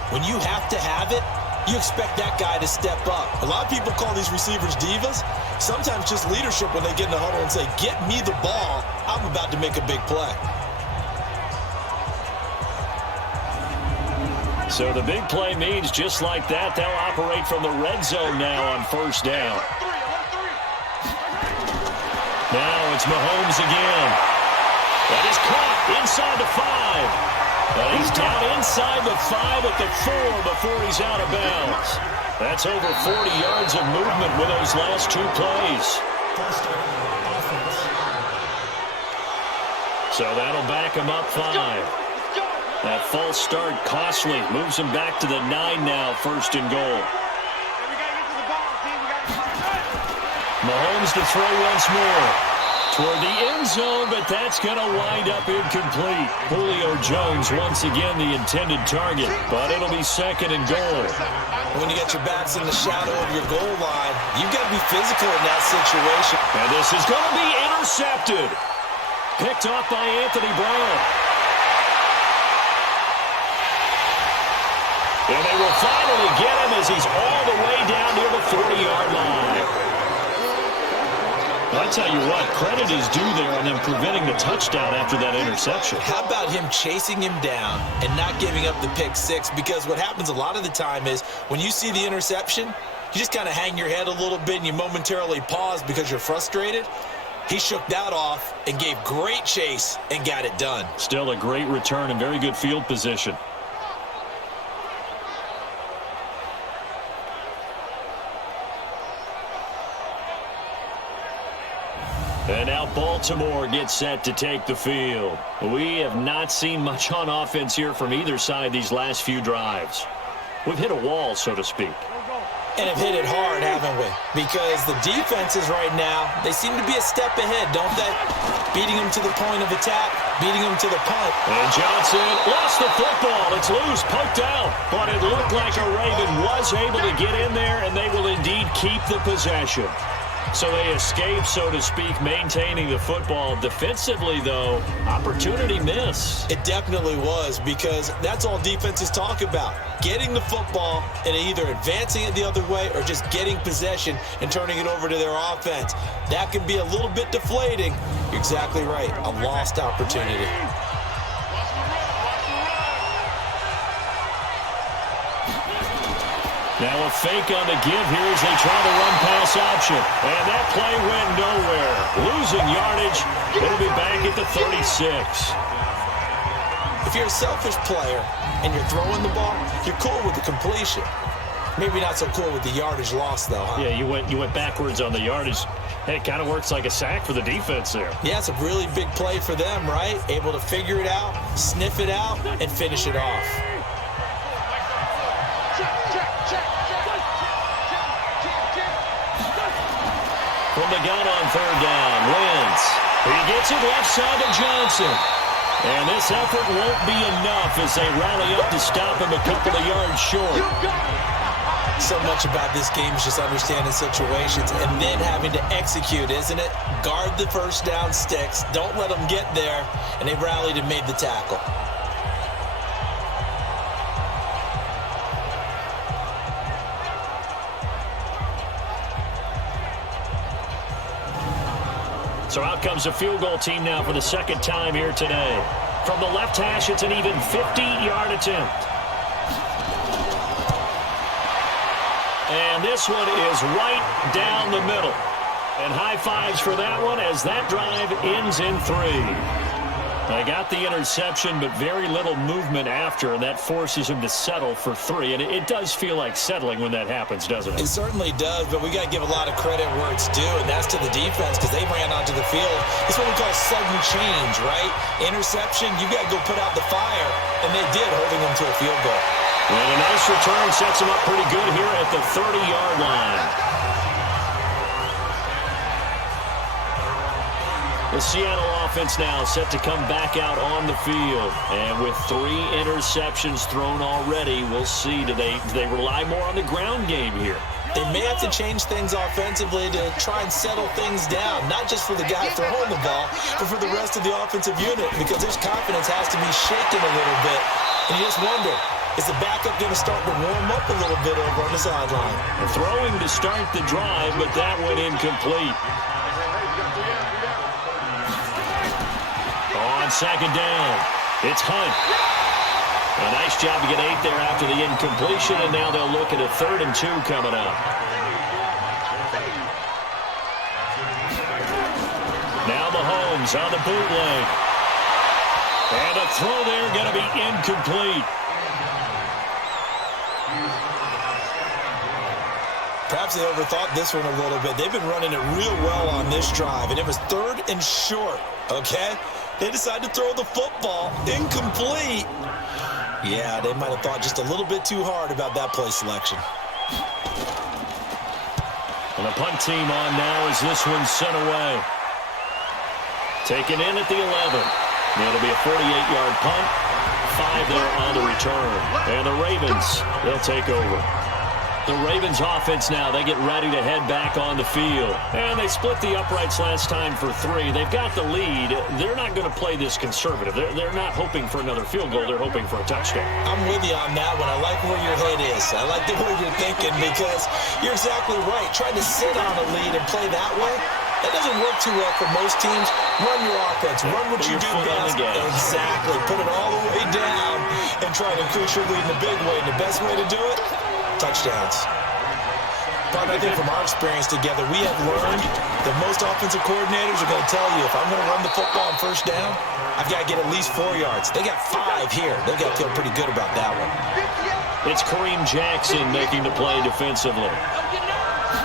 When you have to have it, you expect that guy to step up. A lot of people call these receivers divas. Sometimes just leadership when they get in the huddle and say, get me the ball. I'm about to make a big play. So the big play means just like that, they'll operate from the red zone now on 1st down. Now it's Mahomes again. That is caught inside the 5. And he's down inside the 5 at the 4 before he's out of bounds. That's over 40 yards of movement with those last 2 plays. So that'll back him up 5. That false start costly. Moves him back to the 9 now, 1st and goal. Mahomes to throw once more. Toward the end zone, but that's going to wind up incomplete. Julio Jones once again the intended target, but it'll be 2nd and goal. When you get your backs in the shadow of your goal line, you've got to be physical in that situation. And this is going to be intercepted. Picked off by Anthony Brown. And they will finally get him as he's all the way down near the 40-yard line. I tell you what, credit is due there on them preventing the touchdown after that interception. How about him chasing him down and not giving up the pick 6? Because what happens a lot of the time is when you see the interception, you just kind of hang your head a little bit and you momentarily pause because you're frustrated. He shook that off and gave great chase and got it done. Still a great return and very good field position. And now Baltimore gets set to take the field. We have not seen much on offense here from either side these last few drives. We've hit a wall, so to speak. And have hit it hard, haven't we? Because the defenses right now, they seem to be a step ahead, don't they? Beating them to the point of attack, beating them to the punt. And Johnson lost the football. It's loose, poked out. But it looked like a Raven was able to get in there, and they will indeed keep the possession. So they escape, so to speak, maintaining the football. Defensively, though, opportunity miss. It definitely was, because that's all defenses talk about. Getting the football and either advancing it the other way or just getting possession and turning it over to their offense. That can be a little bit deflating. You're exactly right. A lost opportunity. Now a fake on the give here as they try to run pass option. And that play went nowhere. Losing yardage. It'll be back at the 36. If you're a selfish player and you're throwing the ball, you're cool with the completion. Maybe not so cool with the yardage loss, though, huh? Yeah, you went backwards on the yardage. Hey, it kind of works like a sack for the defense there. Yeah, it's a really big play for them, right? Able to figure it out, sniff it out, and finish it off. From the gun on 3rd down, Wentz. He gets it left side to Johnson. And this effort won't be enough as they rally up to stop him a couple of yards short. So much about this game is just understanding situations and then having to execute, isn't it? Guard the 1st down sticks. Don't let them get there. And they rallied and made the tackle. So out comes a field goal team now for the 2nd time here today. From the left hash, it's an even 50-yard attempt. And this one is right down the middle. And high fives for that one as that drive ends in 3. They got the interception, but very little movement after, and that forces him to settle for 3. And it does feel like settling when that happens, doesn't it? It certainly does, but we got to give a lot of credit where it's due, and that's to the defense because they ran onto the field. It's what we call sudden change, right? Interception, you got to go put out the fire, and they did, holding them to a field goal. And a nice return sets him up pretty good here at the 30-yard line. The Seattle offense now set to come back out on the field. And with 3 interceptions thrown already, we'll see. Do they rely more on the ground game here? They may have to change things offensively to try and settle things down, not just for the guy throwing the ball, but for the rest of the offensive unit, because their confidence has to be shaken a little bit. And you just wonder, is the backup going to start to warm up a little bit over on the sideline? Throwing to start the drive, but that went incomplete. On second down, it's Hunt. A nice job to get 8 there after the incompletion, and now they'll look at a 3rd and 2 coming up. Now Mahomes on the bootleg. And a throw there going to be incomplete. Perhaps they overthought this one a little bit. They've been running it real well on this drive, and it was 3rd and short, okay? They decided to throw the football incomplete. Yeah, they might have thought just a little bit too hard about that play selection. And the punt team on now as this one's sent away. Taken in at the 11. It'll be a 48-yard punt. 5 there on the return. And the Ravens, they'll take over. The Ravens offense now, they get ready to head back on the field. And they split the uprights last time for 3. They've got the lead. They're not going to play this conservative. They're not hoping for another field goal. They're hoping for a touchdown. I'm with you on that one. I like where your head is. I like the way you're thinking, because you're exactly right. Trying to sit on a lead and play that way, that doesn't work too well for most teams. Run your offense. Run what you do best. Exactly. Put it all the way down and try to increase your lead in a big way. And the best way to do it? Touchdowns. But I think from our experience together, we have learned that most offensive coordinators are going to tell you, if I'm going to run the football on first down, I've got to get at least 4 yards. They got 5 here. They've got to feel pretty good about that one. It's Kareem Jackson making the play defensively.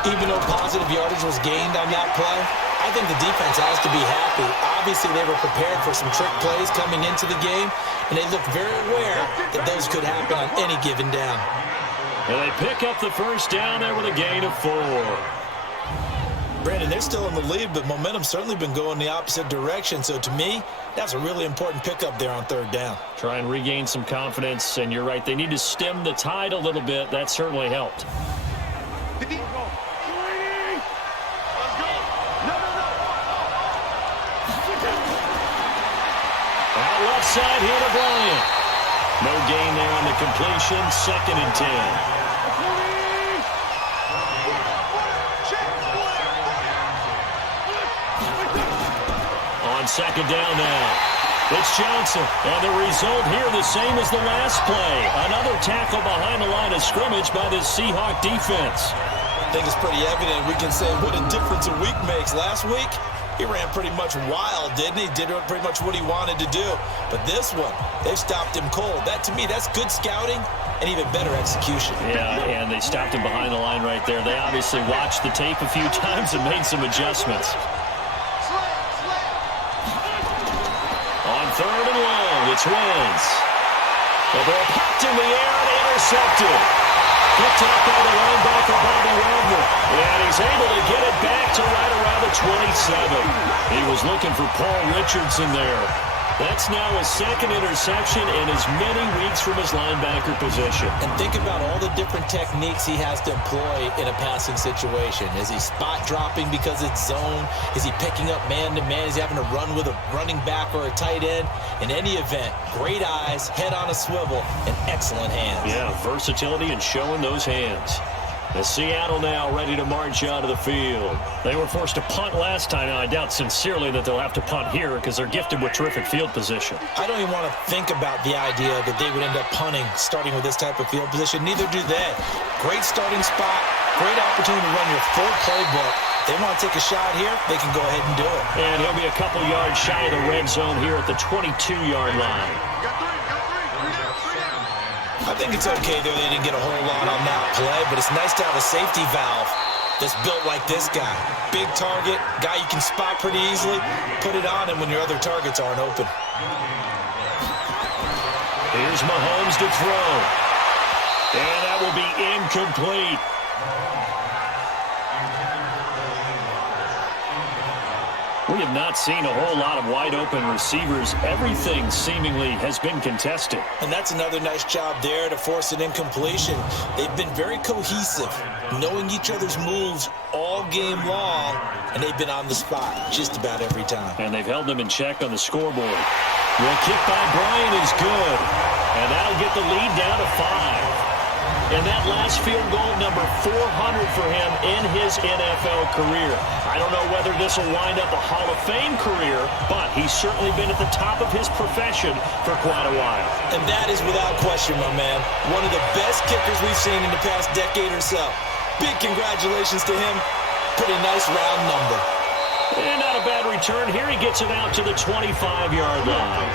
Even though positive yardage was gained on that play, I think the defense has to be happy. Obviously, they were prepared for some trick plays coming into the game, and they look very aware that those could happen on any given down. And they pick up the first down there with a gain of 4. Brandon, they're still in the lead, but momentum's certainly been going the opposite direction. So to me, that's a really important pickup there on 3rd down. Try and regain some confidence, and you're right. They need to stem the tide a little bit. That certainly helped. Out left side here to Bryant. No gain there on the completion. 2nd and 10. On 2nd down now. It's Johnson. And the result here the same as the last play. Another tackle behind the line of scrimmage by the Seahawks defense. I think it's pretty evident. We can say what a difference a week makes. Last week, he ran pretty much wild, didn't he? Did pretty much what he wanted to do. But this one, they've stopped him cold. That, to me, that's good scouting and even better execution. Yeah, and they stopped him behind the line right there. They obviously watched the tape a few times and made some adjustments. On 3rd and long, it's Wentz. The ball popped in the air and intercepted. Picked up by the linebacker, Bobby Wagner. And he's able to get it back to right around the 27. He was looking for Paul Richardson there. That's now his 2nd interception in as many weeks from his linebacker position. And think about all the different techniques he has to employ in a passing situation. Is he spot dropping because it's zone? Is he picking up man-to-man? Is he having to run with a running back or a tight end? In any event, great eyes, head on a swivel, and excellent hands. Yeah, versatility and showing those hands. As Seattle now ready to march out of the field. They were forced to punt last time. Now, I doubt sincerely that they'll have to punt here because they're gifted with terrific field position. I don't even want to think about the idea that they would end up punting starting with this type of field position. Neither do they. Great starting spot. Great opportunity to run your full playbook. They want to take a shot here, they can go ahead and do it. And he'll be a couple yards shy of the red zone here at the 22-yard line. I think it's okay, though, they didn't get a whole lot on that play, but it's nice to have a safety valve that's built like this guy. Big target, guy you can spot pretty easily. Put it on him when your other targets aren't open. Here's Mahomes to throw. And that will be incomplete. We have not seen a whole lot of wide-open receivers. Everything seemingly has been contested. And that's another nice job there to force an incompletion. They've been very cohesive, knowing each other's moves all game long, and they've been on the spot just about every time. And they've held them in check on the scoreboard. The kick by Bryant is good, and that'll get the lead down to 5. And that last field goal, number 400 for him in his NFL career. I don't know whether this will wind up a Hall of Fame career, but he's certainly been at the top of his profession for quite a while. And that is without question, my man. One of the best kickers we've seen in the past decade or so. Big congratulations to him. Pretty nice round number. And not a bad return here. He gets it out to the 25-yard line.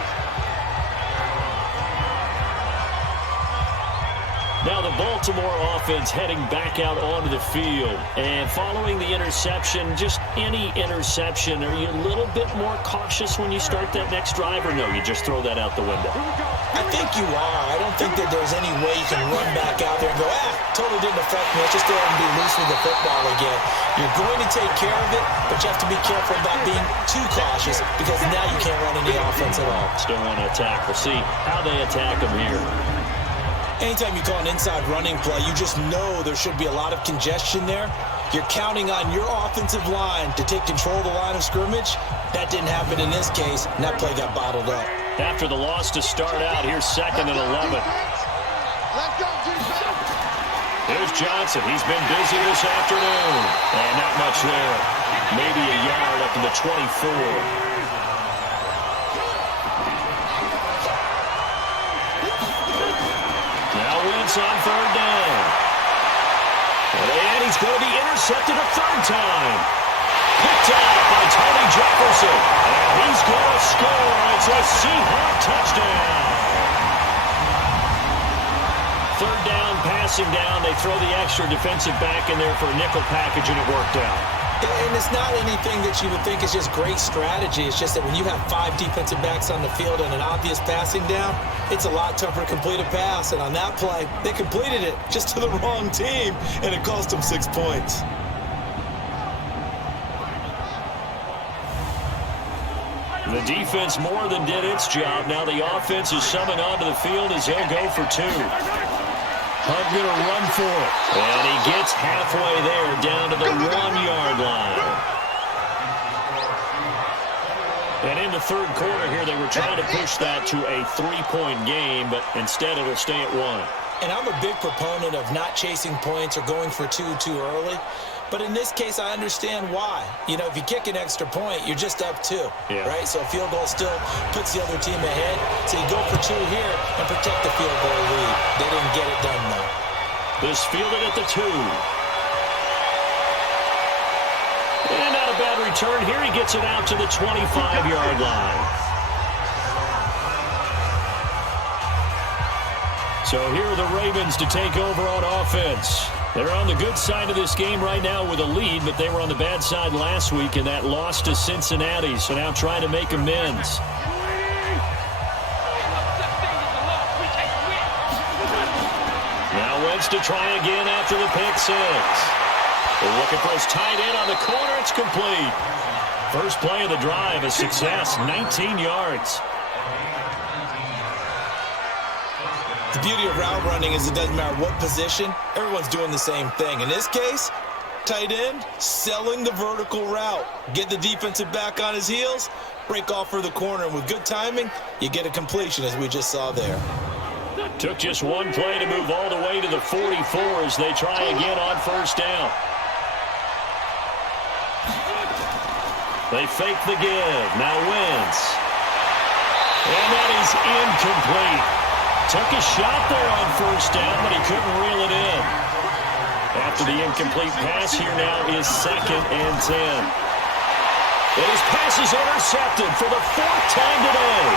Now the Baltimore offense heading back out onto the field. And following the interception, just any interception, are you a little bit more cautious when you start that next drive, or no, you just throw that out the window? I think you are. I don't think that there's any way you can run back out there and go, totally didn't affect me. Let's just go ahead and be loose with the football again. You're going to take care of it, but you have to be careful about being too cautious because now you can't run any offense at all. Still want to attack. We'll see how they attack them here. Anytime you call an inside running play, you just know there should be a lot of congestion there. You're counting on your offensive line to take control of the line of scrimmage. That didn't happen in this case, and that play got bottled up. After the loss to start out, here's 2nd and 11. Here's Johnson. He's been busy this afternoon. And not much there. Maybe a yard up to the 24. On 3rd down. And he's going to be intercepted a 3rd time. Picked off by Tony Jefferson. And he's going to score. It's a Seahawks touchdown. 3rd down, passing down. They throw the extra defensive back in there for a nickel package, and it worked out. And it's not anything that you would think is just great strategy. It's just that when you have 5 defensive backs on the field and an obvious passing down, it's a lot tougher to complete a pass. And on that play, they completed it just to the wrong team, and it cost them 6 points. The defense more than did its job. Now the offense is summoned onto the field as they'll go for 2. Hunt going to run for it. And he gets halfway there down to the 1-yard line. And in the 3rd quarter here, they were trying to push that to a 3-point game, but instead it'll stay at 1. And I'm a big proponent of not chasing points or going for 2 too early. But in this case, I understand why. You know, if you kick an extra point, you're just up 2, right? So a field goal still puts the other team ahead. So you go for 2 here and protect the field goal lead. They didn't get it done, though. This fielded at the 2. And not a bad return here. He gets it out to the 25-yard line. So here are the Ravens to take over on offense. They're on the good side of this game right now with a lead, but they were on the bad side last week in that loss to Cincinnati, so now trying to make amends. Now Wentz to try again after the pick 6. They're looking for his tight end on the corner. It's complete. First play of the drive, a success, 19 yards. The beauty of route running is it doesn't matter what position, everyone's doing the same thing. In this case, tight end, selling the vertical route. Get the defensive back on his heels, break off for the corner, and with good timing, you get a completion as we just saw there. Took just one play to move all the way to the 44 as they try again on 1st down. They fake the give. Now Wentz. And that is incomplete. Took a shot there on 1st down, but he couldn't reel it in. After the incomplete pass, here now is 2nd and 10. And his pass is intercepted for the 4th time today.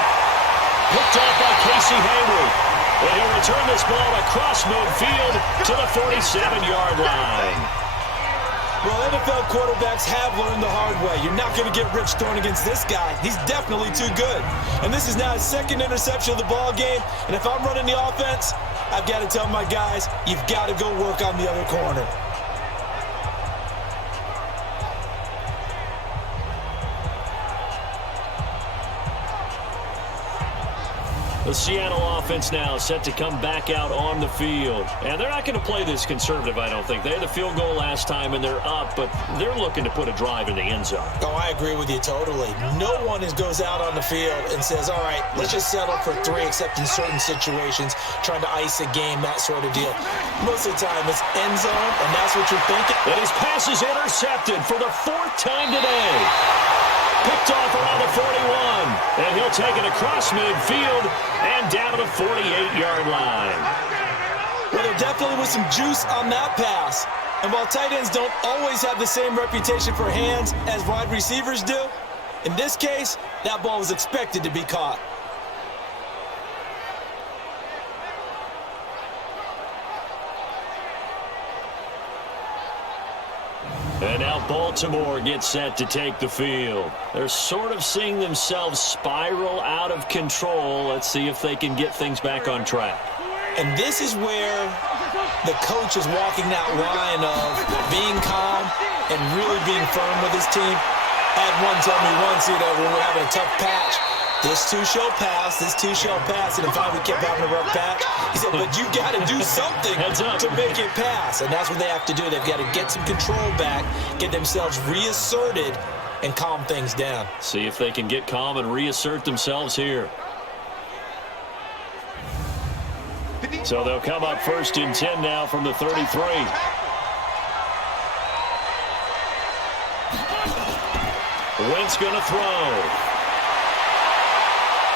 Picked off by Casey Hayward. And he'll return this ball across midfield to the 47-yard line. Well, NFL quarterbacks have learned the hard way. You're not going to get rich throwing against this guy. He's definitely too good. And this is now his 2nd interception of the ball game. And if I'm running the offense, I've got to tell my guys, you've got to go work on the other corner. The Seattle offense now set to come back out on the field. And they're not going to play this conservative, I don't think. They had the field goal last time, and they're up, but they're looking to put a drive in the end zone. Oh, I agree with you totally. No one goes out on the field and says, all right, let's just settle for 3, except in certain situations, trying to ice a game, that sort of deal. Most of the time, it's end zone, and that's what you're thinking. And his pass is intercepted for the 4th time today. Picked off around the 41, and he'll take it across midfield and down to the 48-yard line. Well, there definitely was some juice on that pass. And while tight ends don't always have the same reputation for hands as wide receivers do, in this case, that ball was expected to be caught. And now Baltimore gets set to take the field. They're sort of seeing themselves spiral out of control. Let's see if they can get things back on track. And this is where the coach is walking that line of being calm and really being firm with his team. I had one tell me once, when we're having a tough patch, this too shall pass, this too shall pass. And if I would keep having a rough patch, he said, but you got to do something to make it pass. And that's what they have to do. They've got to get some control back, get themselves reasserted, and calm things down. See if they can get calm and reassert themselves here. So they'll come up 1st and 10 now from the 33. Wentz going to throw.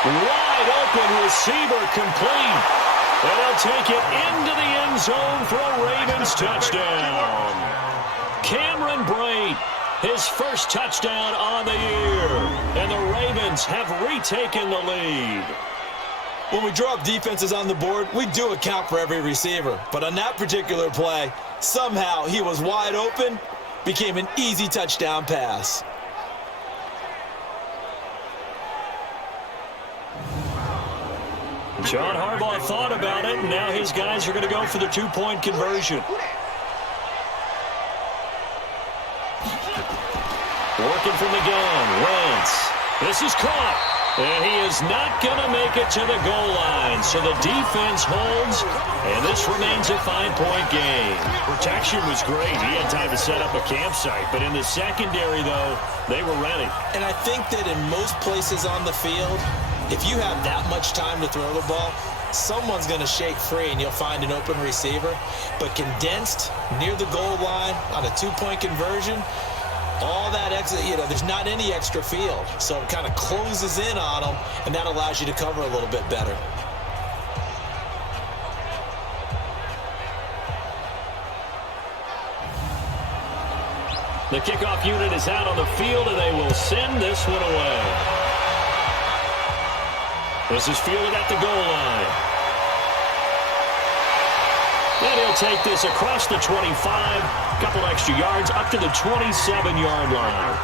Wide open receiver complete. And they'll take it into the end zone for a Ravens touchdown. Cameron Brate, his first touchdown on the year. And the Ravens have retaken the lead. When we drop defenses on the board, we do account for every receiver. But on that particular play, somehow he was wide open, became an easy touchdown pass. John Harbaugh thought about it, and now his guys are going to go for the 2-point conversion. Working from the gun, Wentz. This is caught. And he is not going to make it to the goal line. So the defense holds, and this remains a 5-point game. Protection was great. He had time to set up a campsite. But in the secondary, though, they were ready. And I think that in most places on the field, if you have that much time to throw the ball, someone's going to shake free and you'll find an open receiver. But condensed near the goal line on a 2-point conversion, all that extra, there's not any extra field. So it kind of closes in on them, and that allows you to cover a little bit better. The kickoff unit is out on the field, and they will send this one away. This is fielded at the goal line. And he'll take this across the 25, a couple extra yards, up to the 27-yard line.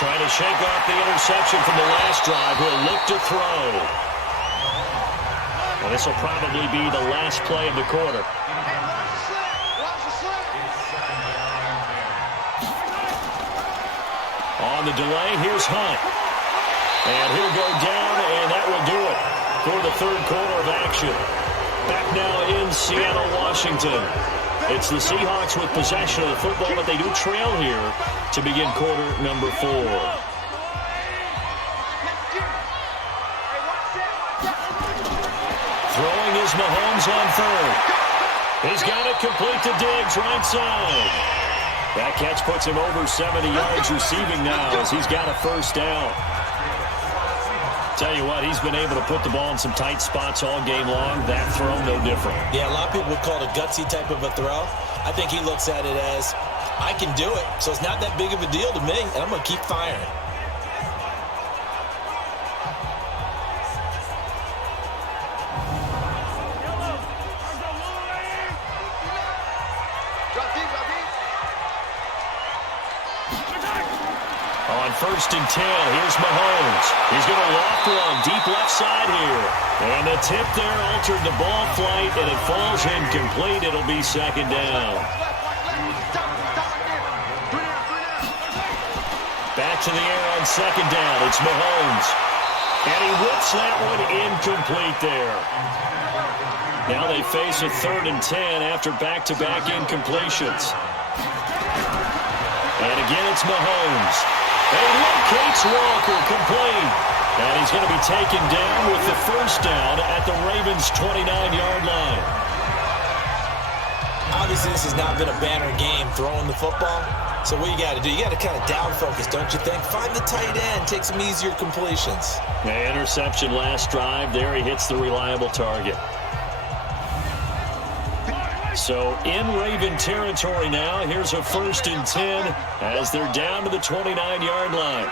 Trying to shake off the interception from the last drive. He'll look to throw. And this will probably be the last play of the quarter. On the delay, here's Hunt. And he'll go down, and that will do it for the 3rd quarter of action. Back now in Seattle, Washington. It's the Seahawks with possession of the football, but they do trail here to begin quarter number 4. Throwing is Mahomes on 3rd. He's got it complete to Diggs, right side. That catch puts him over 70 yards receiving now as he's got a 1st down. Tell you what, he's been able to put the ball in some tight spots all game long. That throw, no different. Yeah, a lot of people would call it a gutsy type of a throw. I think he looks at it as, I can do it, so it's not that big of a deal to me, and I'm going to keep firing. On 1st and 10, here's Mahomes. He's going to loft one deep left side here. And the tip there altered the ball flight, and it falls incomplete. It'll be 2nd down. to the air on second down. It's Mahomes. And he whips that one incomplete there. Now they face a 3rd and 10 after back-to-back incompletions. And again, it's Mahomes. And he locates Walker, complete. And he's going to be taken down with the first down at the Ravens' 29-yard line. Obviously, this has not been a banner game throwing the football. So what you got to do, you got to kind of down focus, don't you think? Find the tight end, take some easier completions. The interception last drive. There he hits the reliable target. So in Raven territory now. Here's a 1st and 10 as they're down to the 29-yard line.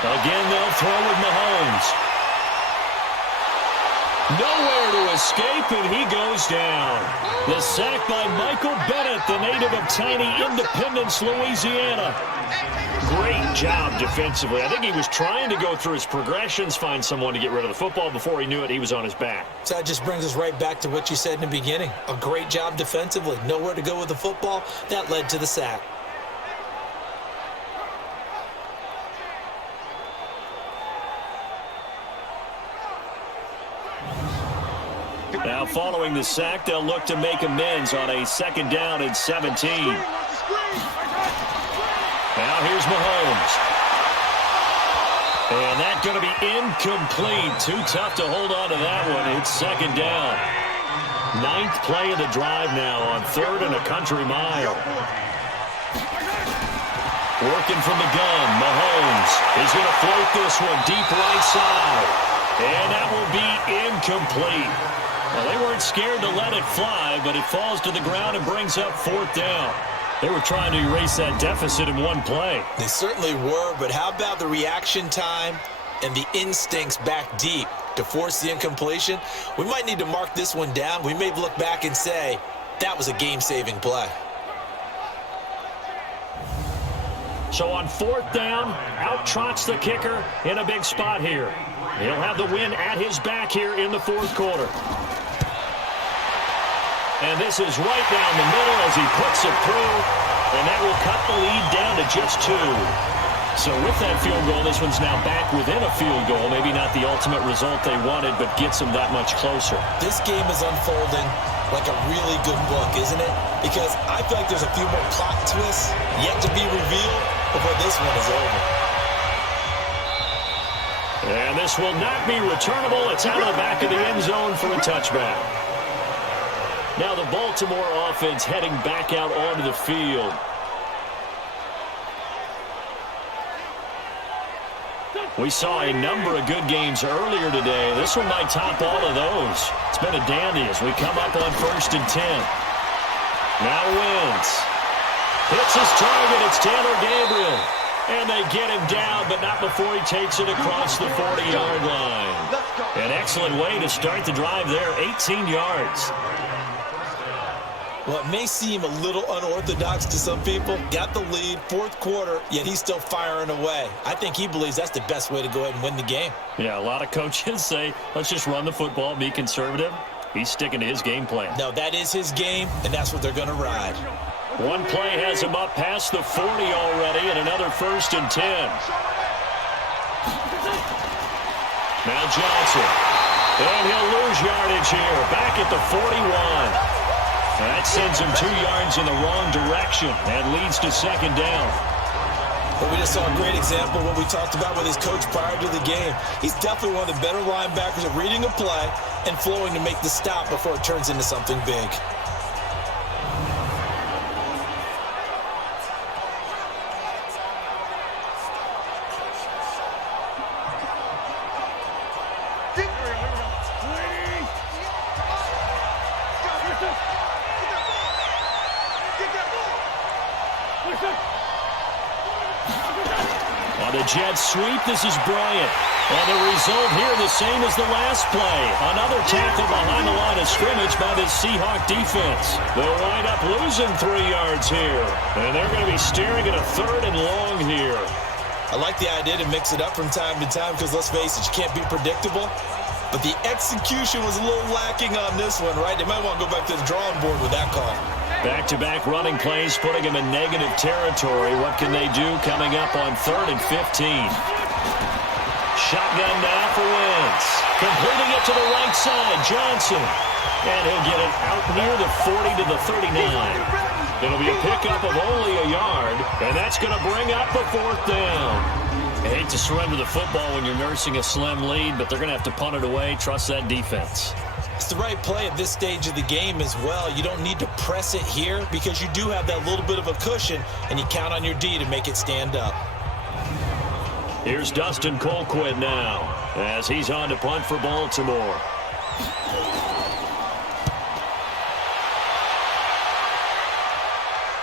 Again, they'll throw with Mahomes. Nowhere to escape, and he goes down. The sack by Michael Bennett, the native of tiny Independence, Louisiana. Great job defensively. I think he was trying to go through his progressions, find someone to get rid of the football. Before he knew it, he was on his back. So that just brings us right back to what you said in the beginning. A great job defensively. Nowhere to go with the football. That led to the sack. Now following the sack, they'll look to make amends on a 2nd down and 17. Now here's Mahomes. And that's going to be incomplete. Too tough to hold on to that one. It's 2nd down. 9th play of the drive now on 3rd and a country mile. Working from the gun, Mahomes is going to float this one deep right side. And that will be incomplete. Well, they weren't scared to let it fly, but it falls to the ground and brings up 4th down. They were trying to erase that deficit in one play. They certainly were, but how about the reaction time and the instincts back deep to force the incompletion? We might need to mark this one down. We may look back and say, that was a game-saving play. So on 4th down, out trots the kicker in a big spot here. He'll have the win at his back here in the 4th quarter. And this is right down the middle as he puts it through. And that will cut the lead down to just 2. So with that field goal, this one's now back within a field goal. Maybe not the ultimate result they wanted, but gets them that much closer. This game is unfolding like a really good book, isn't it? Because I feel like there's a few more plot twists yet to be revealed before this one is over. And this will not be returnable. It's out of the back of the end zone for a touchback. Now the Baltimore offense heading back out onto the field. We saw a number of good games earlier today. This one might top all of those. It's been a dandy as we come up on 1st and 10. Now Wentz hits his target. It's Taylor Gabriel. And they get him down, but not before he takes it across the 40-yard line. An excellent way to start the drive there, 18 yards. Well, it may seem a little unorthodox to some people. Got the lead, 4th quarter, yet he's still firing away. I think he believes that's the best way to go ahead and win the game. Yeah, a lot of coaches say, let's just run the football, be conservative. He's sticking to his game plan. No, that is his game, and that's what they're going to ride. One play has him up past the 40 already, and another 1st and 10. Now Johnson. And he'll lose yardage here, back at the 41. That sends him 2 yards in the wrong direction and leads to 2nd down. But we just saw a great example of what we talked about with his coach prior to the game. He's definitely one of the better linebackers at reading a play and flowing to make the stop before it turns into something big. On the Jets sweep, this is Bryant. And the result here the same as the last play. Another tackle behind the line of scrimmage by the Seahawks defense. They'll wind up losing 3 yards here. And they're going to be staring at a 3rd and long here. I like the idea to mix it up from time to time because, let's face it, you can't be predictable. But the execution was a little lacking on this one, right? They might want to go back to the drawing board with that call. Back-to-back running plays, putting him in negative territory. What can they do coming up on 3rd and 15? Shotgun now for Wentz. Completing it to the right side, Johnson. And he'll get it out near the 40 to the 39. It'll be a pickup of only a yard, and that's going to bring up the 4th down. I hate to surrender the football when you're nursing a slim lead, but they're going to have to punt it away. Trust that defense. It's the right play at this stage of the game as well. You don't need to press it here because you do have that little bit of a cushion, and you count on your D to make it stand up. Here's Dustin Colquitt now as he's on to punt for Baltimore.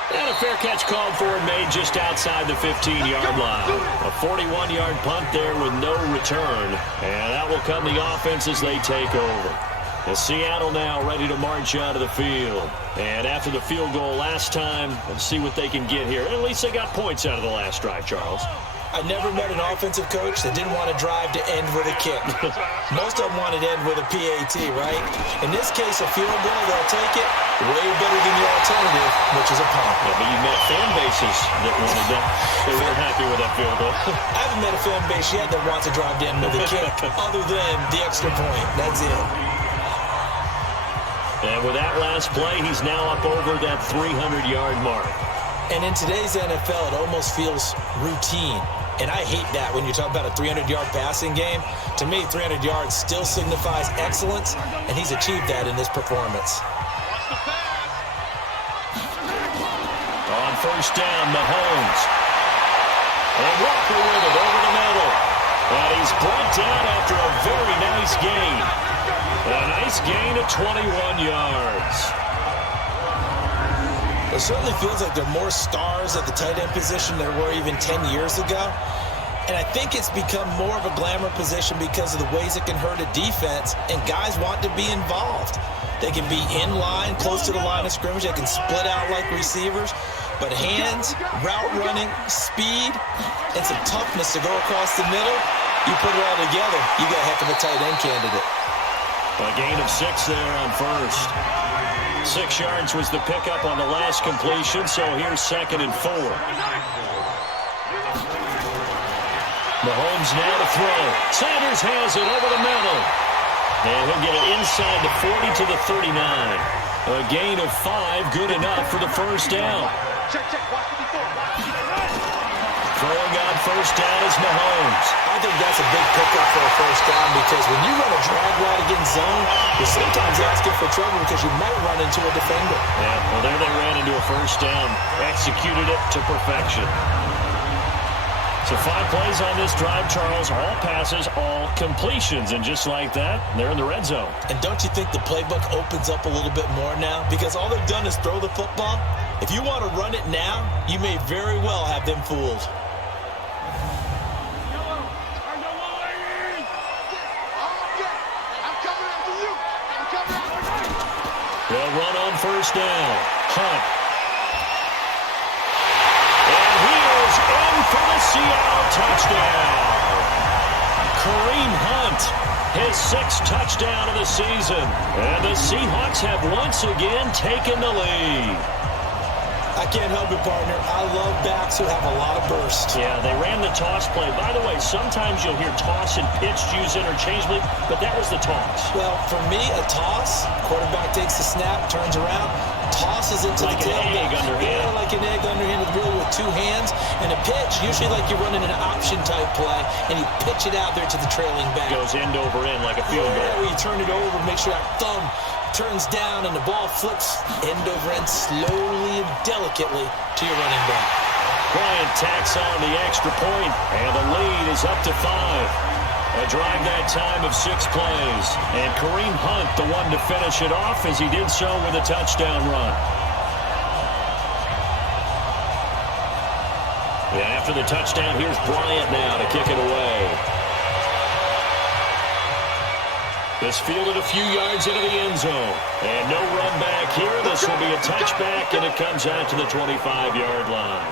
And a fair catch called for and made just outside the 15-yard line. A 41-yard punt there with no return. And that will come the offense as they take over. As Seattle now ready to march out of the field. And after the field goal last time, let's see what they can get here. At least they got points out of the last drive, Charles. I never met an offensive coach that didn't want to drive to end with a kick. Most of them wanted to end with a PAT, right? In this case, a field goal, they'll take it way better than the alternative, which is a punt. Yeah, but you met fan bases that wanted that. They weren't happy with that field goal. I haven't met a fan base yet that wants to drive to end with a kick other than the extra point. That's it. And with that last play, he's now up over that 300-yard mark. And in today's NFL, it almost feels routine. And I hate that when you talk about a 300-yard passing game. To me, 300 yards still signifies excellence, and he's achieved that in this performance. On 1st down, Mahomes. And Walker with it over the middle. And he's brought down after a very nice gain. A nice gain of 21 yards. It certainly feels like there are more stars at the tight end position than there were even 10 years ago. And I think it's become more of a glamour position because of the ways it can hurt a defense, and guys want to be involved. They can be in line, close to the line of scrimmage. They can split out like receivers. But hands, route running, speed, and some toughness to go across the middle, you put it all together, you got a heck of a tight end candidate. A gain of 6 there on 1st. 6 yards was the pickup on the last completion, so here's 2nd and 4. Mahomes now to throw. Sanders has it over the middle. And he'll get it inside the 40 to the 39. A gain of 5, good enough for the 1st down. Throwing on 1st down is Mahomes. I think that's a big pickup for a 1st down because when you run a drag route against zone, you're sometimes asking for trouble because you might run into a defender. Yeah, well, there they ran into a 1st down. Executed it to perfection. So 5 plays on this drive, Charles. All passes, all completions. And just like that, they're in the red zone. And don't you think the playbook opens up a little bit more now? Because all they've done is throw the football. If you want to run it now, you may very well have them fooled. They'll run on 1st down. Hunt. And he is in for the Seattle touchdown. Kareem Hunt, his 6th touchdown of the season. And the Seahawks have once again taken the lead. I can't help it, partner. I love backs who have a lot of burst. Yeah, they ran the toss play. By the way, sometimes you'll hear toss and pitch used interchangeably, but that was the toss. Well, for me, a toss, quarterback takes the snap, turns around, tosses it to like the tailback. Yeah, like an egg underhanded, really with 2 hands. And a pitch, usually like you're running an option-type play, and you pitch it out there to the trailing back. Goes end over end like a field goal. Yeah, where you turn it over, make sure that thumb turns down and the ball flips end over end slowly and delicately to your running back. Bryant tacks on the extra point, and the lead is up to 5. A drive that time of 6 plays. And Kareem Hunt, the one to finish it off, as he did so with a touchdown run. And after the touchdown, here's Bryant now to kick it away. This fielded a few yards into the end zone. And no run back here. This will be a touchback, and it comes out to the 25-yard line.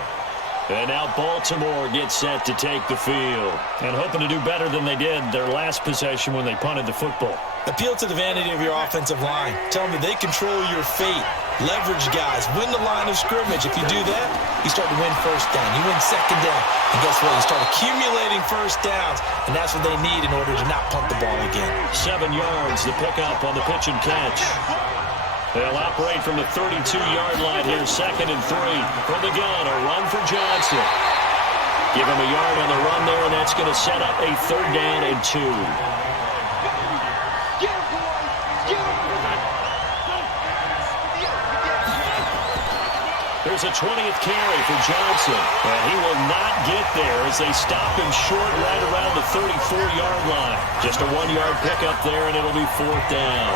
And now Baltimore gets set to take the field. And hoping to do better than they did their last possession when they punted the football. Appeal to the vanity of your offensive line. Tell them they control your fate. Leverage guys. Win the line of scrimmage. If you do that, you start to win first down. You win second down. And guess what? You start accumulating first downs. And that's what they need in order to not punt the ball again. 7 yards, the pickup on the pitch and catch. They'll operate from the 32-yard line here, 2nd and 3. From the gun, a run for Johnson. Give him a yard on the run there, and that's going to set up a 3rd down and 2. There's a 20th carry for Johnson. And he will not get there as they stop him short right around the 34-yard line. Just a 1-yard pickup there, and it'll be 4th down.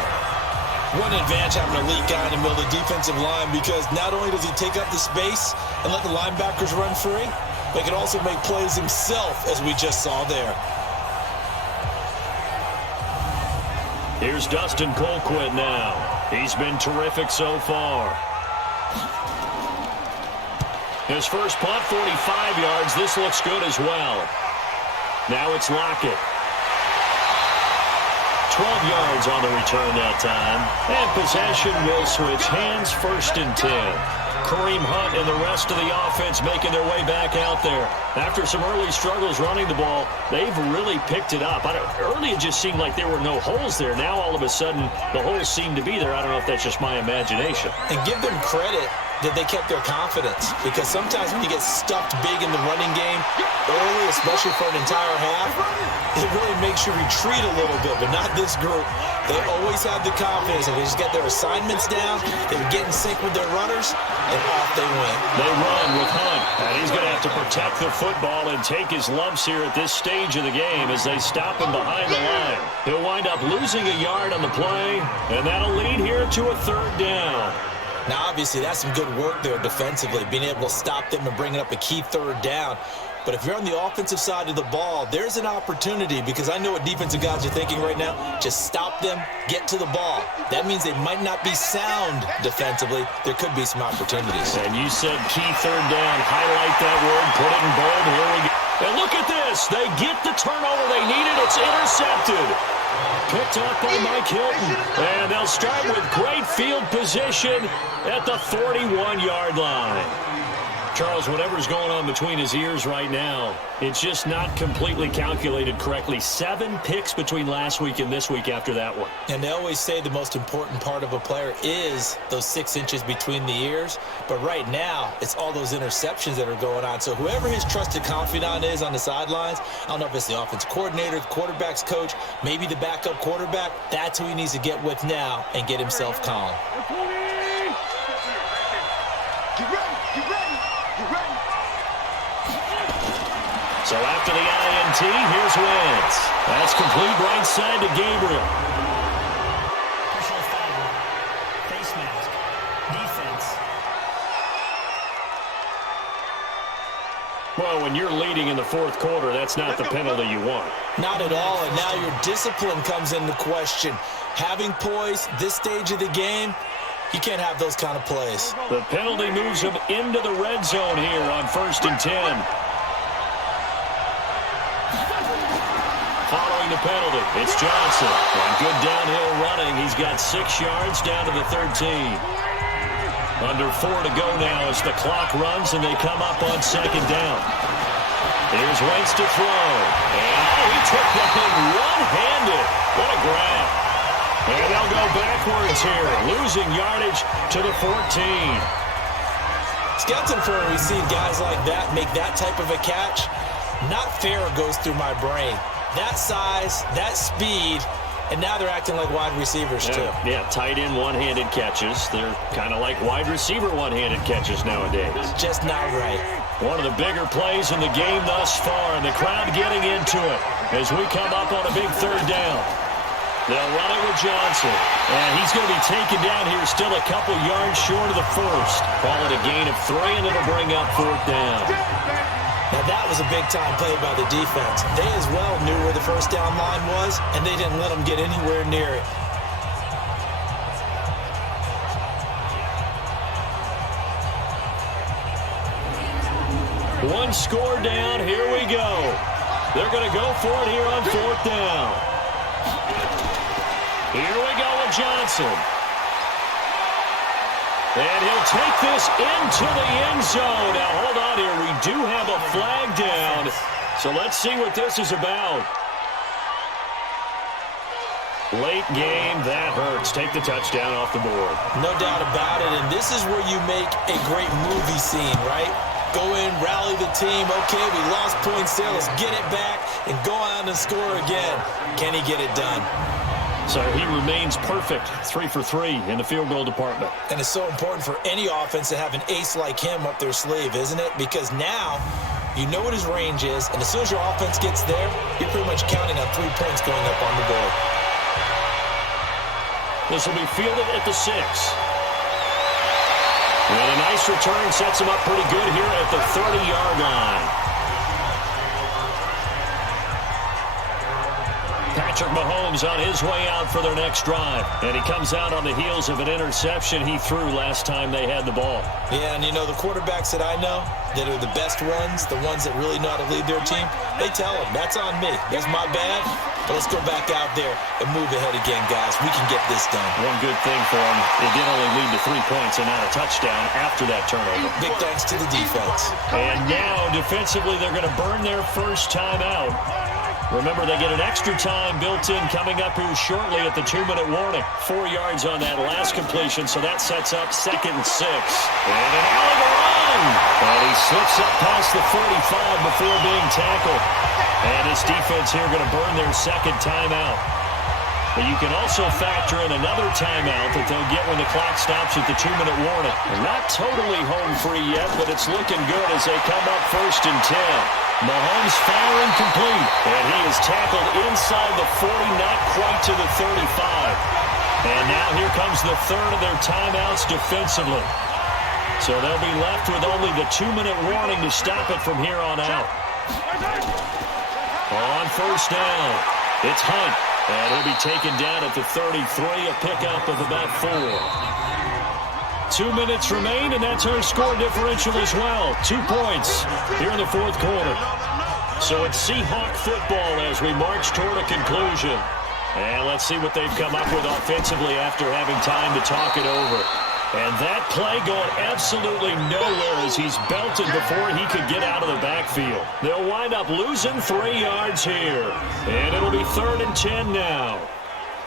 One advantage having an elite guy in the middle of the defensive line, because not only does he take up the space and let the linebackers run free, but he can also make plays himself, as we just saw there. Here's Dustin Colquitt now. He's been terrific so far. His first punt, 45 yards. This looks good as well. Now it's Lockett. 12 yards on the return that time. And possession will switch hands, 1st and 10. Kareem Hunt and the rest of the offense making their way back out there. After some early struggles running the ball, they've really picked it up. Early it just seemed like there were no holes there. Now all of a sudden the holes seem to be there. I don't know if that's just my imagination. And give them credit that they kept their confidence, because sometimes when you get stuffed big in the running game early, especially for an entire half, it really makes you retreat a little bit, but not this group. They always have the confidence. If they just get their assignments down, they would get in sync with their runners, and off they went. They run with Hunt, and he's going to have to protect the football and take his lumps here at this stage of the game as they stop him behind the line. He'll wind up losing a yard on the play, and that'll lead here to a 3rd down. Now, obviously, that's some good work there defensively, being able to stop them and bringing up a key 3rd down. But if you're on the offensive side of the ball, there's an opportunity, because I know what defensive guys are thinking right now. Just stop them, get to the ball. That means they might not be sound defensively. There could be some opportunities. And you said key 3rd down. Highlight that word. Put it in bold. Here we go. And look at this. They get the turnover they needed. It's intercepted. Picked up by Mike Hilton. And they'll start with great field position at the 41-yard line. Charles, whatever's going on between his ears right now, it's just not completely calculated correctly. 7 picks between last week and this week after that one. And they always say the most important part of a player is those 6 inches between the ears. But right now, it's all those interceptions that are going on. So whoever his trusted confidant is on the sidelines, I don't know if it's the offensive coordinator, the quarterback's coach, maybe the backup quarterback, that's who he needs to get with now and get himself calm. So after the INT, here's Wentz. That's complete right side to Gabriel. Personal foul, face mask, defense. Well, when you're leading in the 4th quarter, that's not the penalty you want. Not at all, and now your discipline comes into question. Having poise this stage of the game, you can't have those kind of plays. The penalty moves him into the red zone here on 1st and 10. Following the penalty, it's Johnson. And good downhill running. He's got 6 yards down to the 13. Under 4 to go now as the clock runs and they come up on 2nd down. Here's Wentz to throw. And he took that thing one-handed. What a grab. And they'll go backwards here, losing yardage to the 14. Skeleton for when we see guys like that make that type of a catch, not fair goes through my brain. That size, that speed, and now they're acting like wide receivers too. Yeah, tight end one-handed catches. They're kind of like wide receiver one-handed catches nowadays. Just not right. One of the bigger plays in the game thus far, and the crowd getting into it as we come up on a big 3rd down. They'll run it with Johnson, and he's going to be taken down here still a couple yards short of the 1st. Call it a gain of 3, and it'll bring up 4th down. Now that was a big-time play by the defense. They as well knew where the 1st down line was, and they didn't let them get anywhere near it. One score down. Here we go. They're going to go for it here on 4th down. Here we go with Johnson. And he'll take this into the end zone. Now, hold on here. We do have a flag down. So let's see what this is about. Late game, that hurts. Take the touchdown off the board. No doubt about it, and this is where you make a great movie scene, right? Go in, rally the team. Okay, we lost points there. Let's get it back and go out and score again. Can he get it done? So he remains perfect, 3 for 3 in the field goal department. And it's so important for any offense to have an ace like him up their sleeve, isn't it? Because now you know what his range is, and as soon as your offense gets there, you're pretty much counting on 3 points going up on the board. This will be fielded at the 6. And a nice return sets him up pretty good here at the 30-yard line. Patrick Mahomes on his way out for their next drive. And he comes out on the heels of an interception he threw last time they had the ball. Yeah, and you know, the quarterbacks that I know that are the best ones, the ones that really know how to lead their team, they tell them, that's on me. That's my bad. But let's go back out there and move ahead again, guys. We can get this done. One good thing for them, it did only lead to 3 points and not a touchdown after that turnover. Big thanks to the defense. And now, defensively, they're going to burn their first time out. Remember, they get an extra time built in coming up here shortly at the 2-minute warning. 4 yards on that last completion, so that sets up 2nd and 6. And an alley to run! And he slips up past the 45 before being tackled. And his defense here going to burn their second timeout. But you can also factor in another timeout that they'll get when the clock stops at the 2-minute warning. They're not totally home free yet, but it's looking good as they come up 1st and 10. Mahomes firing complete, and he is tackled inside the 40, not quite to the 35. And now here comes the third of their timeouts defensively. So they'll be left with only the 2-minute warning to stop it from here on out. On 1st down, it's Hunt, and he'll be taken down at the 33, a pickup of about 4. 2 minutes remain, and that's our score differential as well. 2 points here in the 4th quarter. So it's Seahawk football as we march toward a conclusion. And let's see what they've come up with offensively after having time to talk it over. And that play going absolutely nowhere as he's belted before he could get out of the backfield. They'll wind up losing 3 yards here. And it'll be 3rd and 10 now.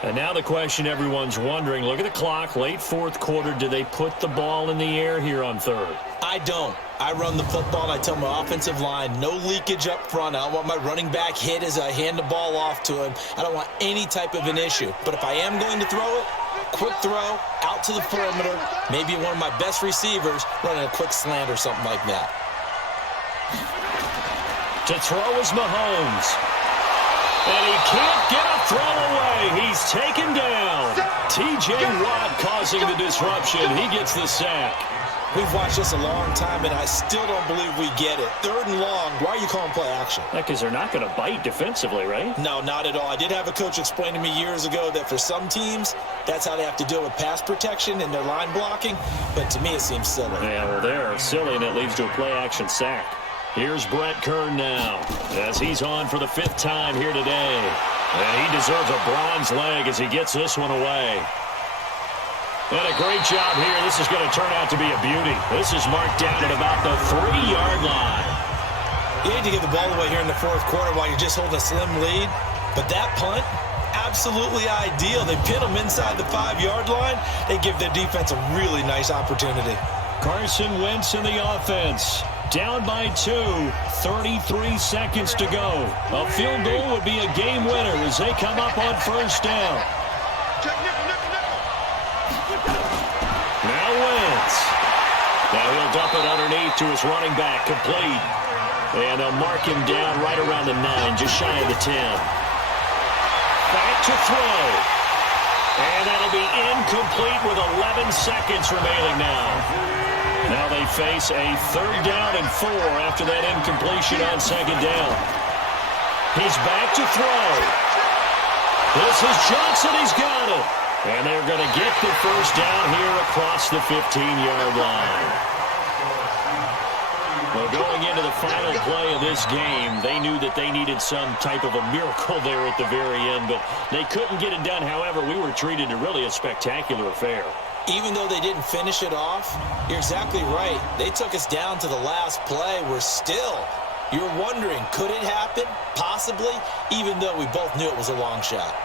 And now the question everyone's wondering, look at the clock, late 4th quarter, do they put the ball in the air here on 3rd? I don't. I run the football, and I tell my offensive line, no leakage up front. I don't want my running back hit as I hand the ball off to him. I don't want any type of an issue. But if I am going to throw it, quick throw, out to the perimeter, maybe one of my best receivers running a quick slant or something like that. To throw is Mahomes. And he can't get a throw away. He's taken down. T.J. Watt causing the disruption. He gets the sack. We've watched this a long time, and I still don't believe we get it. 3rd and long. Why are you calling play action? Because they're not going to bite defensively, right? No, not at all. I did have a coach explain to me years ago that for some teams, that's how they have to deal with pass protection and their line blocking. But to me, it seems silly. Yeah, well, they're silly, and it leads to a play action sack. Here's Brett Kern now as he's on for the 5th time here today. And he deserves a bronze leg as he gets this one away. And a great job here. This is going to turn out to be a beauty. This is marked down at about the 3-yard line. You need to get the ball away here in the 4th quarter while you're just holding a slim lead. But that punt, absolutely ideal. They pin them inside the 5-yard line. They give their defense a really nice opportunity. Carson Wentz in the offense. Down by 2, 33 seconds to go. A field goal would be a game winner as they come up on 1st down. Now Wentz. Now he'll dump it underneath to his running back, complete. And they'll mark him down right around the 9, just shy of the 10. Back to throw. And that'll be incomplete with 11 seconds remaining now. Now they face a 3rd down and 4 after that incompletion on 2nd down. He's back to throw. This is Johnson. He's got it. And they're going to get the 1st down here across the 15-yard line. Well, Going into the final play of this game, they knew that they needed some type of a miracle there at the very end, but they couldn't get it done. However, we were treated to really a spectacular affair. Even though they didn't finish it off, you're exactly right. They took us down to the last play. You're wondering, could it happen? Possibly, even though we both knew it was a long shot.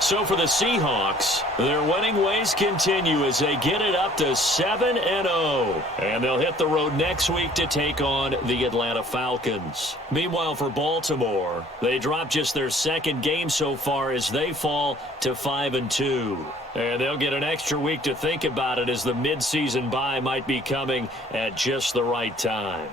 So for the Seahawks, their winning ways continue as they get it up to 7-0. And they'll hit the road next week to take on the Atlanta Falcons. Meanwhile, for Baltimore, they dropped just their second game so far as they fall to 5-2. And they'll get an extra week to think about it as the midseason bye might be coming at just the right time.